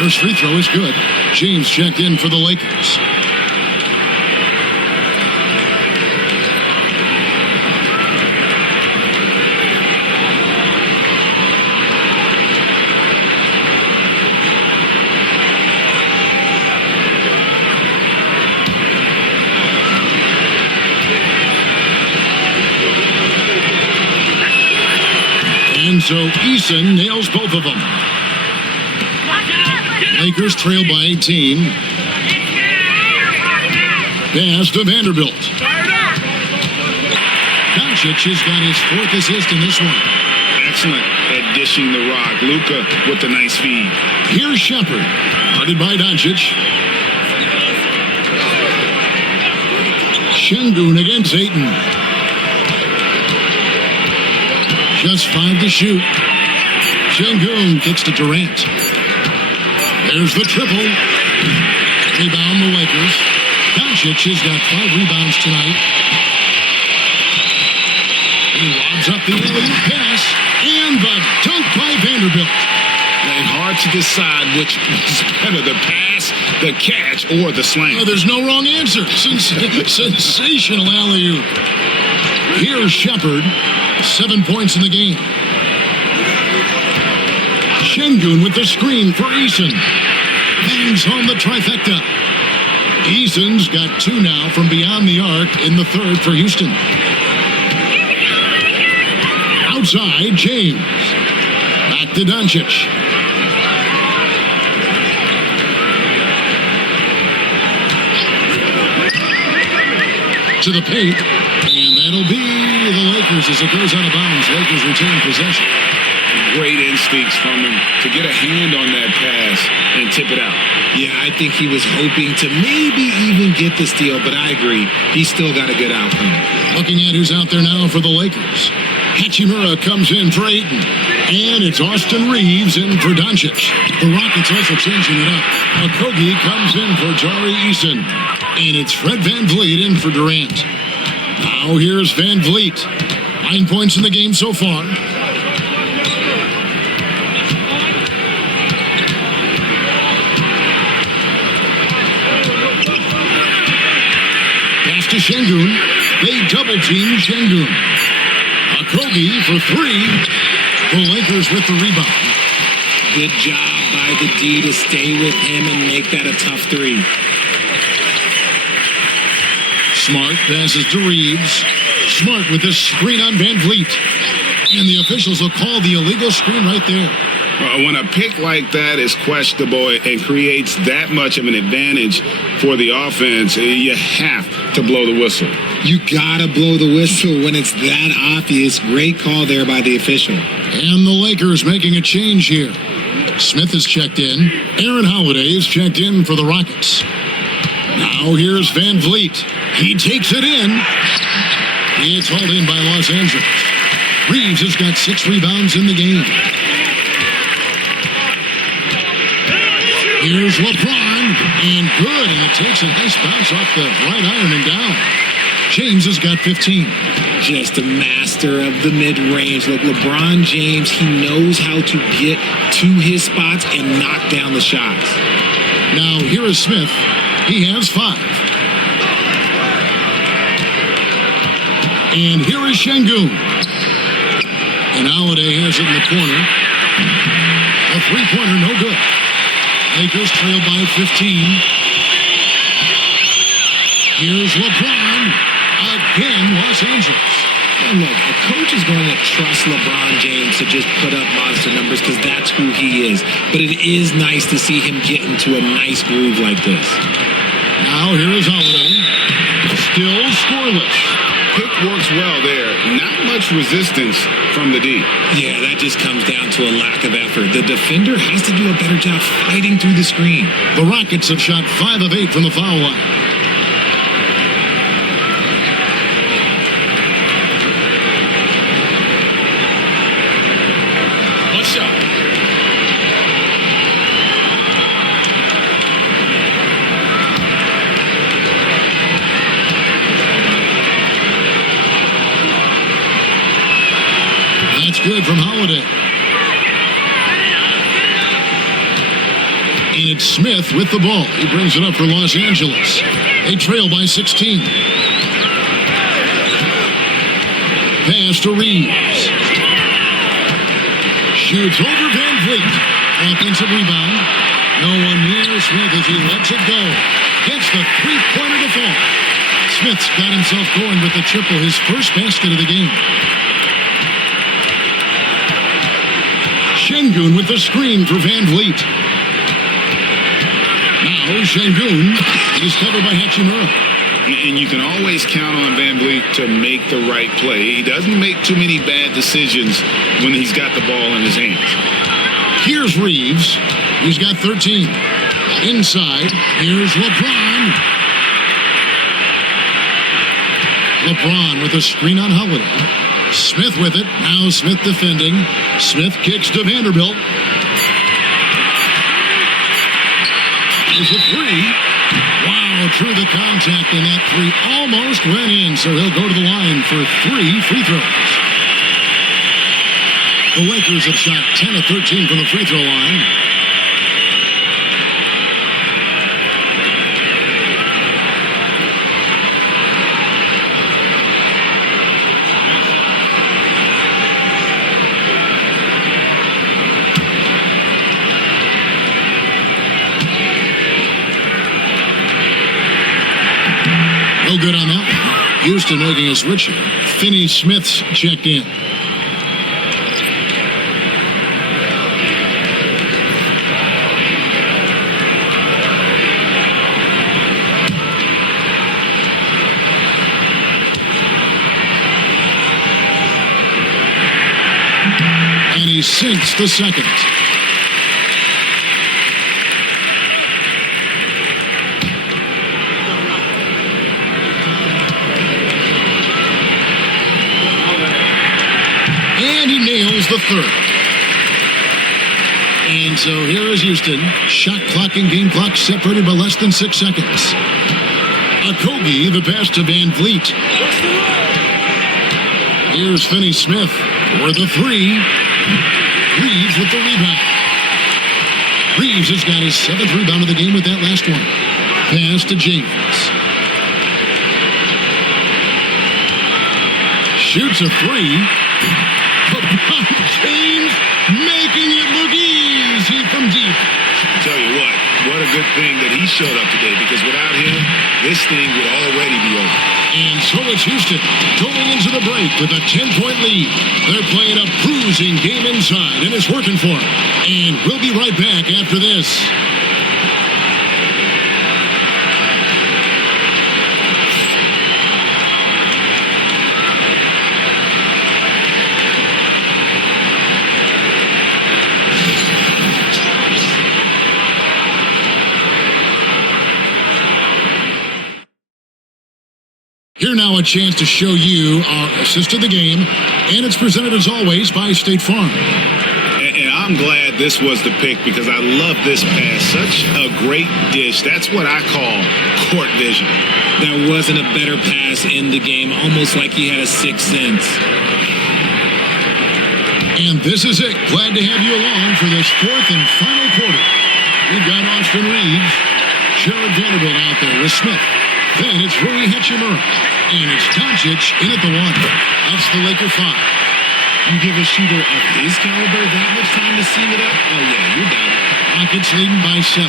First free throw is good. James checked in for the Lakers. And so Eason nails both of them. Lakers trail by 18. Pass to Vanderbilt. Doncic has got his 4th assist in this one. Excellent at dishing the rock. Luka with the nice feed. Here's Shepard. Guarded by Doncic. Şengün against Ayton. Just 5 to shoot. Şengün kicks to Durant. There's the triple. Rebound the Lakers. Doncic has got 5 rebounds tonight. He lobs up the alley-oop pass. And the dunk by Vanderbilt. And hard to decide which was better, the pass, the catch, or the slam. Oh, there's no wrong answer. Sensational alley-oop. Here's Shepard. 7 points in the game. Şengün with the screen for Eason. Bangs home the trifecta. Eason's got 2 now from beyond the arc in the third for Houston. Outside, James. Back to Doncic. To the paint. And that'll be the Lakers as it goes out of bounds. Lakers retain possession. Great instincts from him to get a hand on that pass and tip it out. Yeah, I think he was hoping to maybe even get the steal, but I agree. He's still got a good outcome. Looking at who's out there now for the Lakers. Hachimura comes in for Ayton. And it's Austin Reeves in for Doncic. The Rockets also changing it up. Okogie comes in for Tari Eason. And it's Fred VanVleet in for Durant. Now here's VanVleet. 9 points in the game so far. Pass to Şengün. They double team Şengün. Okogie for 3. The Lakers with the rebound. Good job by the D to stay with him and make that a tough 3. Smart passes to Reeves. Smart with a screen on VanVleet. And the officials will call the illegal screen right there. When a pick like that is questionable and creates that much of an advantage for the offense, you have to blow the whistle. You gotta blow the whistle when it's that obvious. Great call there by the official. And the Lakers making a change here. Smith is checked in. Aaron Holiday is checked in for the Rockets. Now here's VanVleet. He takes it in. It's hauled in by Los Angeles. Reeves has got 6 rebounds in the game. Here's LeBron, and good, and it takes a nice bounce off the right iron and down. James has got 15. Just a master of the mid-range. Look, LeBron James, he knows how to get to his spots and knock down the shots. Now, here is Smith. He has 5. And here is Şengün. And Holiday has it in the corner. A 3-pointer, no good. Lakers trail by 15. Here's LeBron. Again, Los Angeles. And look, a coach is going to trust LeBron James to just put up monster numbers because that's who he is. But it is nice to see him get into a nice groove like this. Now here is Holiday. Still scoreless. Pick works well there. Not much resistance from the D. Yeah, that just comes down to a lack of effort. The defender has to do a better job fighting through the screen. The Rockets have shot 5 of 8 from the foul line. One shot. That's good from Holiday. And it's Smith with the ball. He brings it up for Los Angeles. They trail by 16. Pass to Reeves. Shoots over VanVleet. Offensive rebound. No one near Smith as he lets it go. Gets the 3-pointer to fall. Smith's got himself going with the triple, his first basket of the game. Şengün with the screen for VanVleet. Now Şengün is covered by Hachimura. And you can always count on VanVleet to make the right play. He doesn't make too many bad decisions when he's got the ball in his hands. Here's Reeves. He's got 13. Inside, here's LeBron. LeBron with a screen on Holiday. Smith with it. Now Smith defending. Smith kicks to Vanderbilt. There's a 3. Wow, through the contact, and that 3 almost went in, so he'll go to the line for 3 free throws. The Lakers have shot 10 of 13 from the free throw line. No good on that one. Houston making a switch here. Finney Smith's checked in. And he sinks the second. And he nails the third. And so here is Houston. Shot clock and game clock separated by less than 6 seconds. Okogie, the pass to Van Vliet. Here's Finney Smith for the three. Reeves with the rebound. Reeves has got his 7th rebound of the game with that last one. Pass to James. Shoots a three. James making it look easy from deep. Tell you what a good thing that he showed up today, because without him, this thing would already be over. And so it's Houston going into the break with a 10-point lead. They're playing a bruising game inside, and it's working for them. And we'll be right back after this. Here now a chance to show you our assist of the game, and it's presented as always by State Farm. And I'm glad this was the pick, because I love this pass. Such a great dish. That's what I call court vision. There wasn't a better pass in the game, almost like he had a sixth sense. And this is it. Glad to have you along for this 4th and final quarter. We've got Austin Reeves, Jared Vanderbilt out there with Smith. Then it's Rui Hachimura. And it's Doncic in at the 1. That's the Laker 5. You give a shooter of his caliber that much time to seal it up? Oh, yeah, you're done. Rockets leading by 7.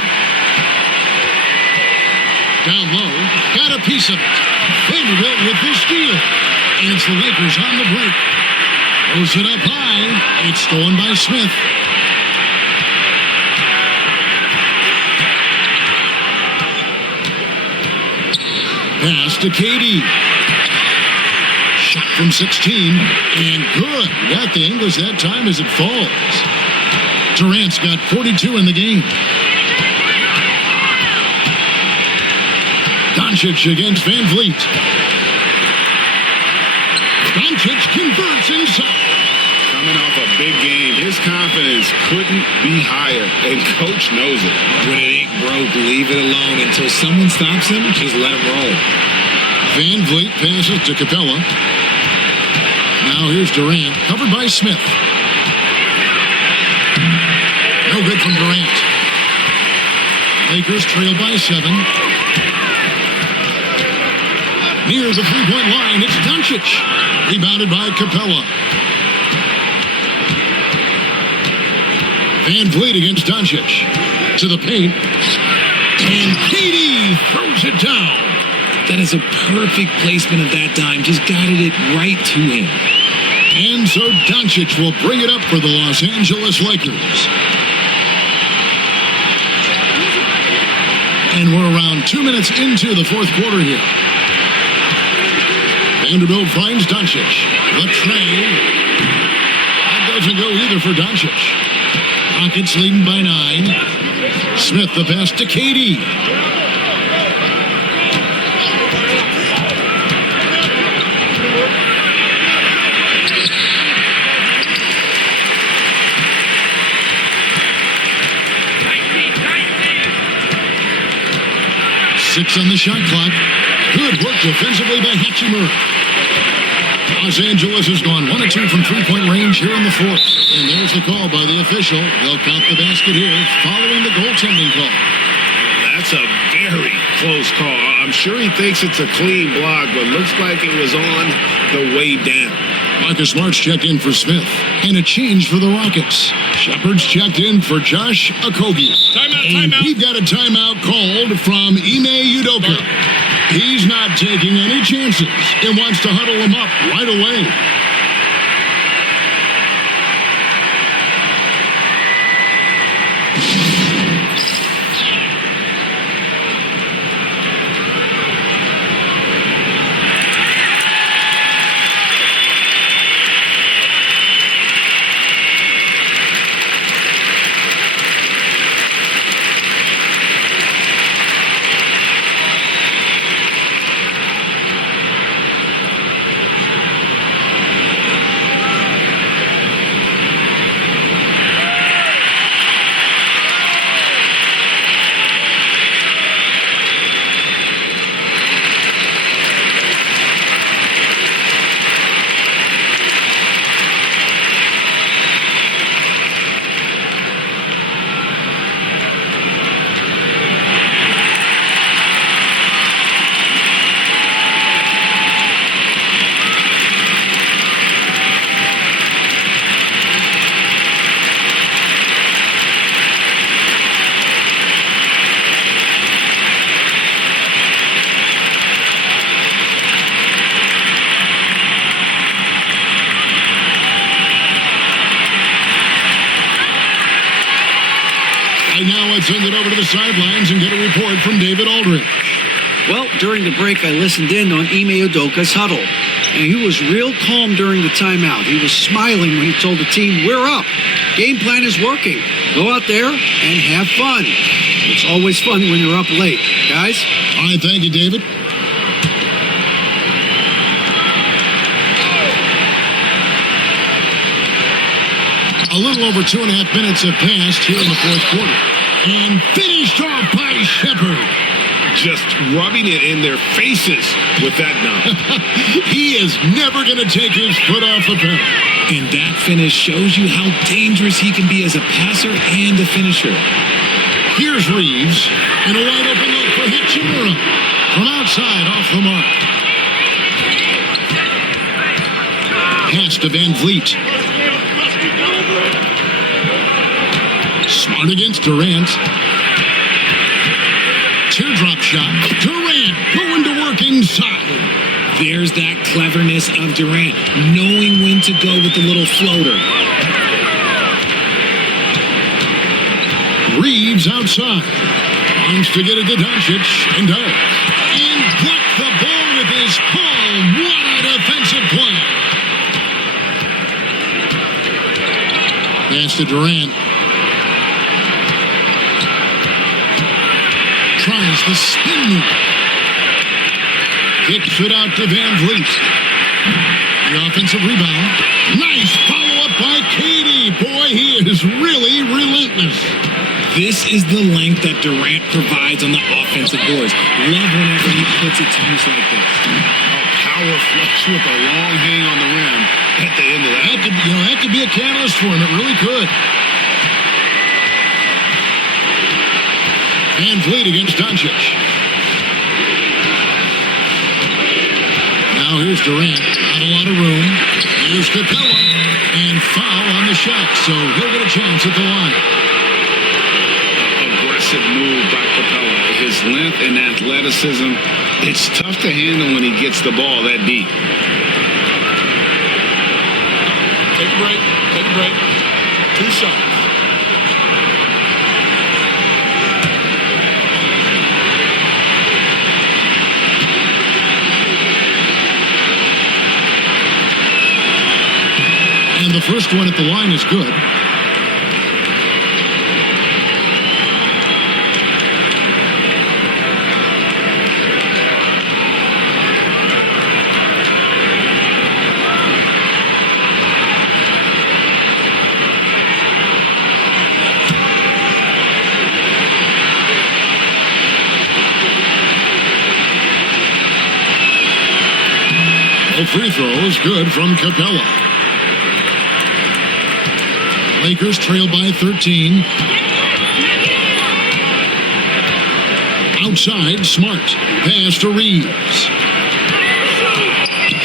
Down low, got a piece of it. Vanderbilt with the steal. And it's the Lakers on the break. Throws it up high. It's stolen by Smith. Pass to KD. Shot from 16. And good. Got the English that time as it falls. Durant's got 42 in the game. Doncic against Van Vliet. Doncic converts inside. Coming off a big game, his confidence couldn't be higher, and coach knows it. When it ain't broke, leave it alone until someone stops him. Just let him roll. Van Vliet passes to Capella. Now here's Durant, covered by Smith. No good from Durant. Lakers trail by 7. Near the three-point line, it's Doncic. Rebounded by Capella. Van Vliet against Doncic. To the paint. And KD throws it down. That is a perfect placement of that dime. Just guided it right to him. And so Doncic will bring it up for the Los Angeles Lakers. And we're around 2 minutes into the 4th quarter here. Vanderbilt finds Doncic. The tray. That doesn't go either for Doncic. Rockets leading by 9. Smith the pass to KD. Six on the shot clock. Good work defensively by Hachimura. Los Angeles has gone 1 of 2 from three-point range here in the 4th. And there's the call by the official. They'll count the basket here following the goaltending call. That's a very close call. I'm sure he thinks it's a clean block, but looks like it was on the way down. Marcus Smart's checked in for Smith. And a change for the Rockets. Shepard's checked in for Josh Okogie. Timeout, and timeout. we've got a timeout called from Ime Udoka. He's not taking any chances and wants to huddle him up right away. Send it over to the sidelines and get a report from David Aldridge. Well, during the break, I listened in on Ime Udoka's huddle, and he was real calm during the timeout. He was smiling when he told the team, "We're up. Game plan is working. Go out there and have fun." It's always fun when you're up late. Guys? All right, thank you, David. A little over 2.5 minutes have passed here in the fourth quarter. And finished off by Shepard. Just rubbing it in their faces with that dunk. He is never going to take his foot off the pedal. And that finish shows you how dangerous he can be as a passer and a finisher. Here's Reeves, and a wide open look for Hachimura. From outside, off the mark. Pass to Van Vliet. Smart against Durant. Teardrop shot. Durant going to work inside. There's that cleverness of Durant, knowing when to go with the little floater. Reeves outside. Wants to get it to Doncic, and does. And blocked the ball with his palm. What a defensive play. Pass to Durant. Tries the spin move. Kicks it out to Van Vliet. The offensive rebound. Nice follow-up by Katie. Boy, he is really relentless. This is the length that Durant provides on the offensive boards. Love whenever he puts it to use like this. A power flush with a long hang on the rim at the end of that. That could be a catalyst for him. It really could. Van Vliet against Doncic. Now here's Durant. Not a lot of room. Here's Capella. And foul on the shot. So he'll get a chance at the line. Aggressive move by Capella. His length and athleticism, it's tough to handle when he gets the ball that deep. Take a break. Take a break. 2 shots. And the first one at the line is good. The free throw is good from Capella. Lakers trail by 13. Outside, Smart. Pass to Reeves.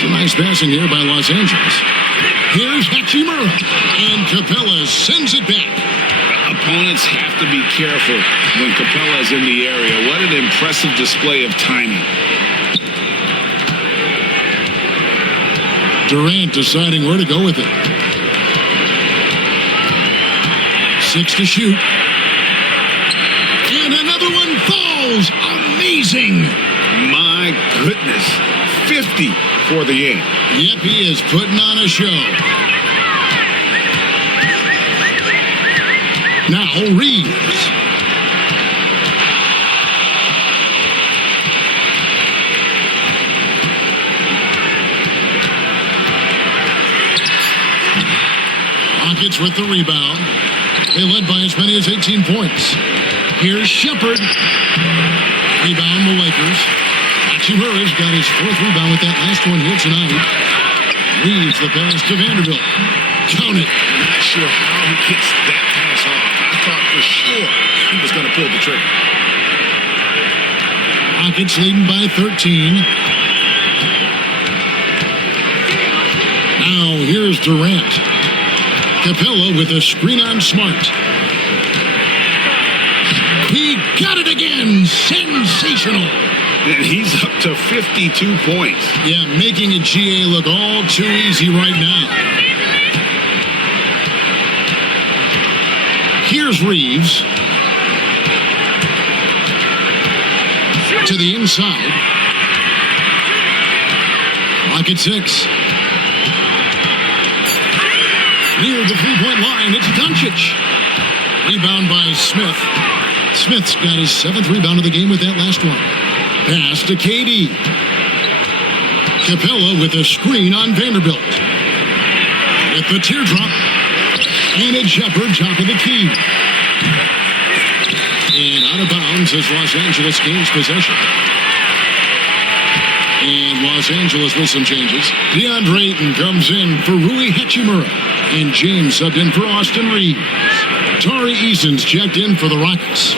Some nice passing here by Los Angeles. Here's Hachimura. And Capella sends it back. Opponents have to be careful when Capella is in the area. What an impressive display of timing. Durant deciding where to go with it. 6 to shoot. And another one falls. Amazing. My goodness. 50 for the game. Yep, he is putting on a show. Now Reeves. Rockets with the rebound. They led by as many as 18 points. Here's Shepard. Rebound the Lakers. Hachimura's got his 4th rebound with that last one here tonight. Leads the pass to Vanderbilt. Count it. Not sure how he gets that pass off. I thought for sure he was going to pull the trigger. Rockets leading by 13. Now here's Durant. Capella with a screen on Smart. He got it again. Sensational. And he's up to 52 points. Yeah, making a GA look all too easy right now. Here's Reeves. To the inside. Lock at 6. Near the three-point line, it's Doncic. Rebound by Smith. Smith's got his 7th rebound of the game with that last one. Pass to KD. Capella with a screen on Vanderbilt. With the teardrop. And it's Shepard, top of the key. And out of bounds as Los Angeles gains possession. And Los Angeles with some changes. DeAndre Ayton comes in for Rui Hachimura. And James subbed in for Austin Reeves. Tari Eason's checked in for the Rockets.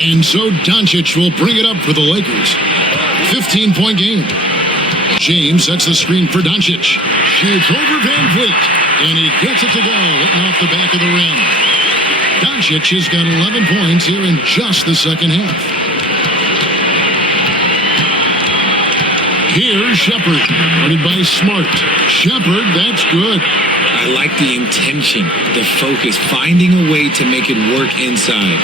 And so Doncic will bring it up for the Lakers. 15-point game. James sets the screen for Doncic. Shoots over Van Vliet. And he gets it to go, hitting off the back of the rim. Doncic has got 11 points here in just the second half. Here's Shepard, guarded by Smart. Shepard, that's good. I like the intention, the focus, finding a way to make it work inside.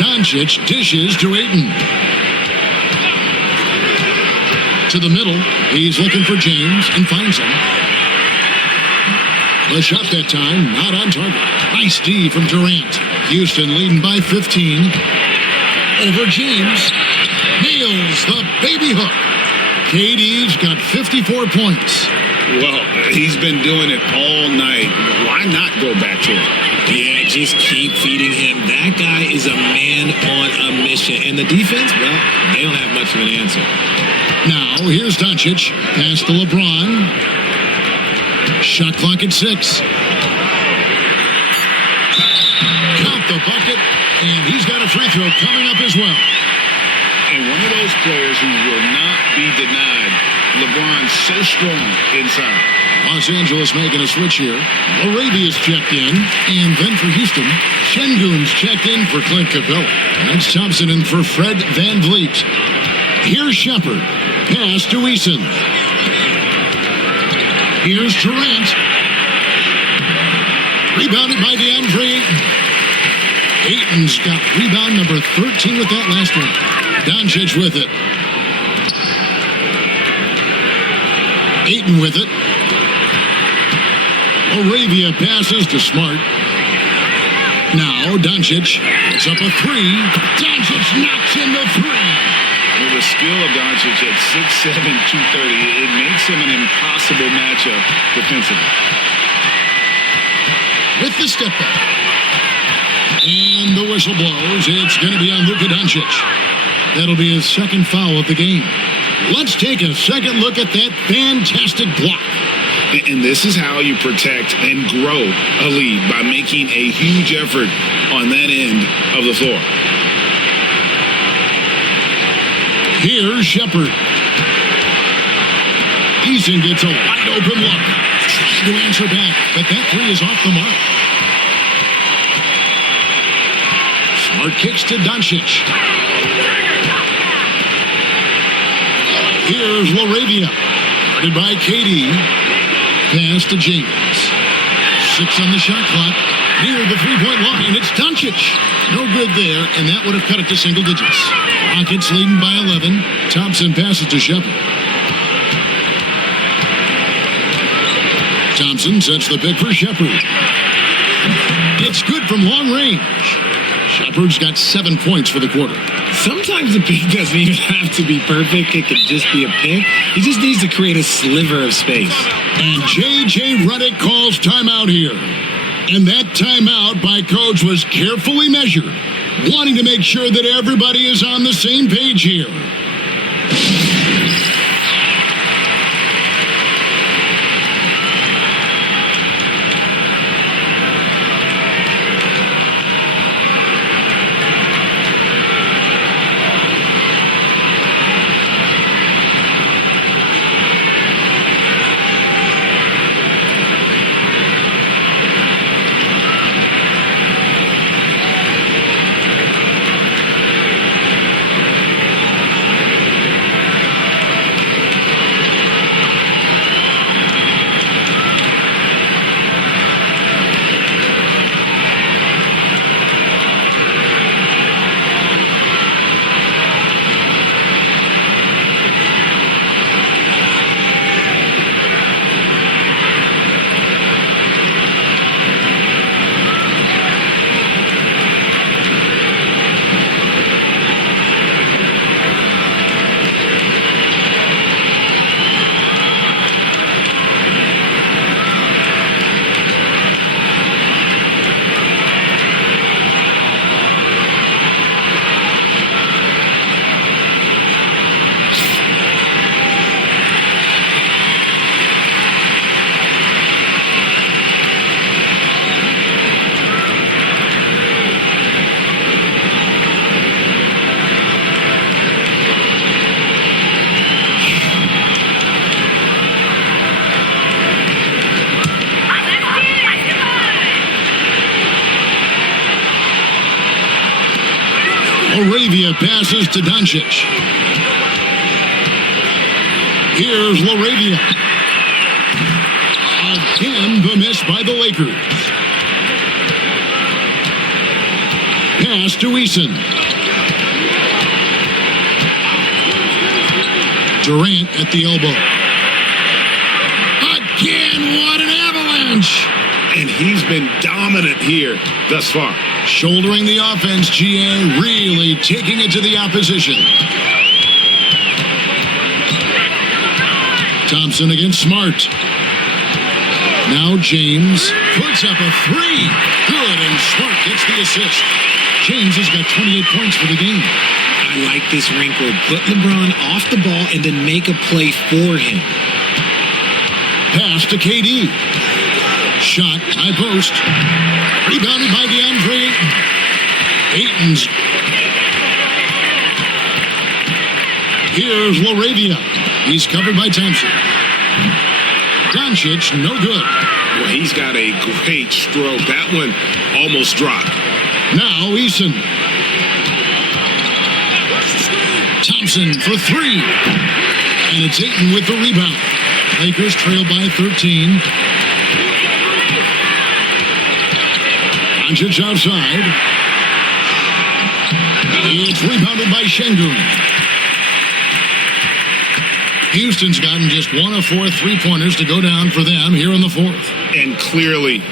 Doncic dishes to Ayton. To the middle. He's looking for James and finds him. The shot that time, not on target. Nice D from Durant. Houston leading by 15. Over James. Nails the baby hook. KD's got 54 points. Well, he's been doing it all night. Why not go back to him? Yeah, just keep feeding him. That guy is a man on a mission. And the defense, well, they don't have much of an answer. Now, here's Doncic. Pass to LeBron. Shot clock at 6. Count the bucket. And he's got a free throw coming up as well. And one of those players who will not be denied. LeBron's so strong inside. Los Angeles making a switch here. Arabia's checked in. And then for Houston, Şengün's checked in for Clint Capella. That's Thompson in for Fred Van Vliet. Here's Shepard. Pass to Eason. Here's Durant. Rebounded by DeAndre Ayton. Ayton's got rebound number 13 with that last one. Doncic with it. Ayton with it. Arabia passes to Smart. Now Doncic puts up a 3. Doncic knocks in the 3. With the skill of Doncic at 6'7", 230, it makes him an impossible matchup defensively. With the step back. And the whistle blows. It's going to be on Luka Doncic. That'll be his 2nd foul of the game. Let's take a second look at that fantastic block. And this is how you protect and grow a lead, by making a huge effort on that end of the floor. Here's Shepard. Eason gets a wide open look. Trying to answer back, but that 3 is off the mark. Smart kicks to Doncic. Here's Laravia. Guarded by KD. Pass to James. 6 on the shot clock. Near the three-point line. It's Doncic. No good there, and that would have cut it to single digits. Rockets leading by 11. Thompson passes to Shepard. Thompson sets the pick for Shepard. It's good from long range. Shepard's got 7 points for the quarter. Sometimes the pick doesn't even have to be perfect. It could just be a pick. He just needs to create a sliver of space. And J.J. Redick calls timeout here. And that timeout by Coach was carefully measured, wanting to make sure that everybody is on the same page here. Laravia passes to Doncic. Here's Laravia. Again, the miss by the Lakers. Pass to Eason. Durant at the elbow. Again, what an avalanche! And he's been dominant here thus far. Shouldering the offense, GA, really taking it to the opposition. Thompson against Smart. Now James puts up a three. Good, and Smart gets the assist. James has got 28 points for the game. I like this wrinkle. Put LeBron off the ball and then make a play for him. Pass to KD. Shot, high post. Rebounded by DeAndre Ayton's. Here's Laravia. He's covered by Thompson. Doncic, no good. Well, he's got a great stroke. That one almost dropped. Now Eason. Thompson for three. And it's Ayton with the rebound. Lakers trail by 13. Doncic outside. It's rebounded by Şengün. Houston's gotten just 1 of 4 three-pointers to go down for them here in the fourth. And clearly,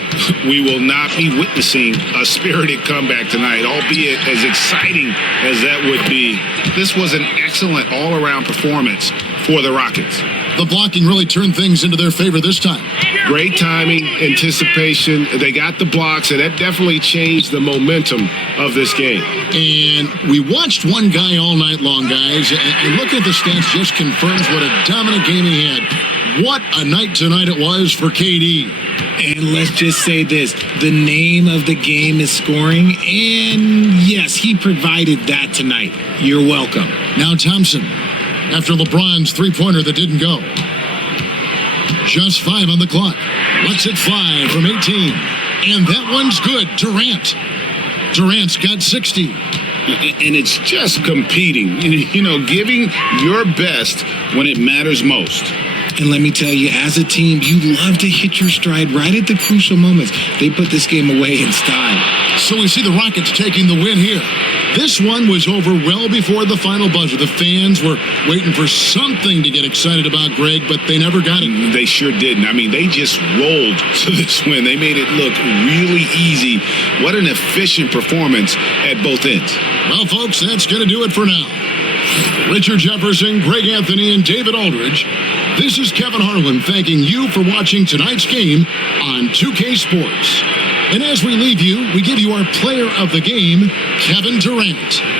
we will not be witnessing a spirited comeback tonight, albeit as exciting as that would be. This was an excellent all-around performance for the Rockets. The blocking really turned things into their favor this time. Great timing, anticipation. They got the blocks, and that definitely changed the momentum of this game. And we watched one guy all night long, guys, and looking at the stats just confirms what a dominant game he had. What a night tonight it was for KD. And let's just say this, the name of the game is scoring, and yes, he provided that tonight. You're welcome. Now Thompson, after LeBron's three-pointer that didn't go. Just 5 on the clock. Lets it fly from 18. And that one's good. Durant's got 60. And it's just competing, giving your best when it matters most. And let me tell you, as a team, you love to hit your stride right at the crucial moments. They put this game away in style. So we see the Rockets taking the win here. This one was over well before the final buzzer. The fans were waiting for something to get excited about, Greg, but they never got it. They sure didn't. I mean, they just rolled to this win. They made it look really easy. What an efficient performance at both ends. Well, folks, that's going to do it for now. Richard Jefferson, Greg Anthony, and David Aldridge. This is Kevin Harlan thanking you for watching tonight's game on 2K Sports. And as we leave you, we give you our player of the game, Kevin Durant.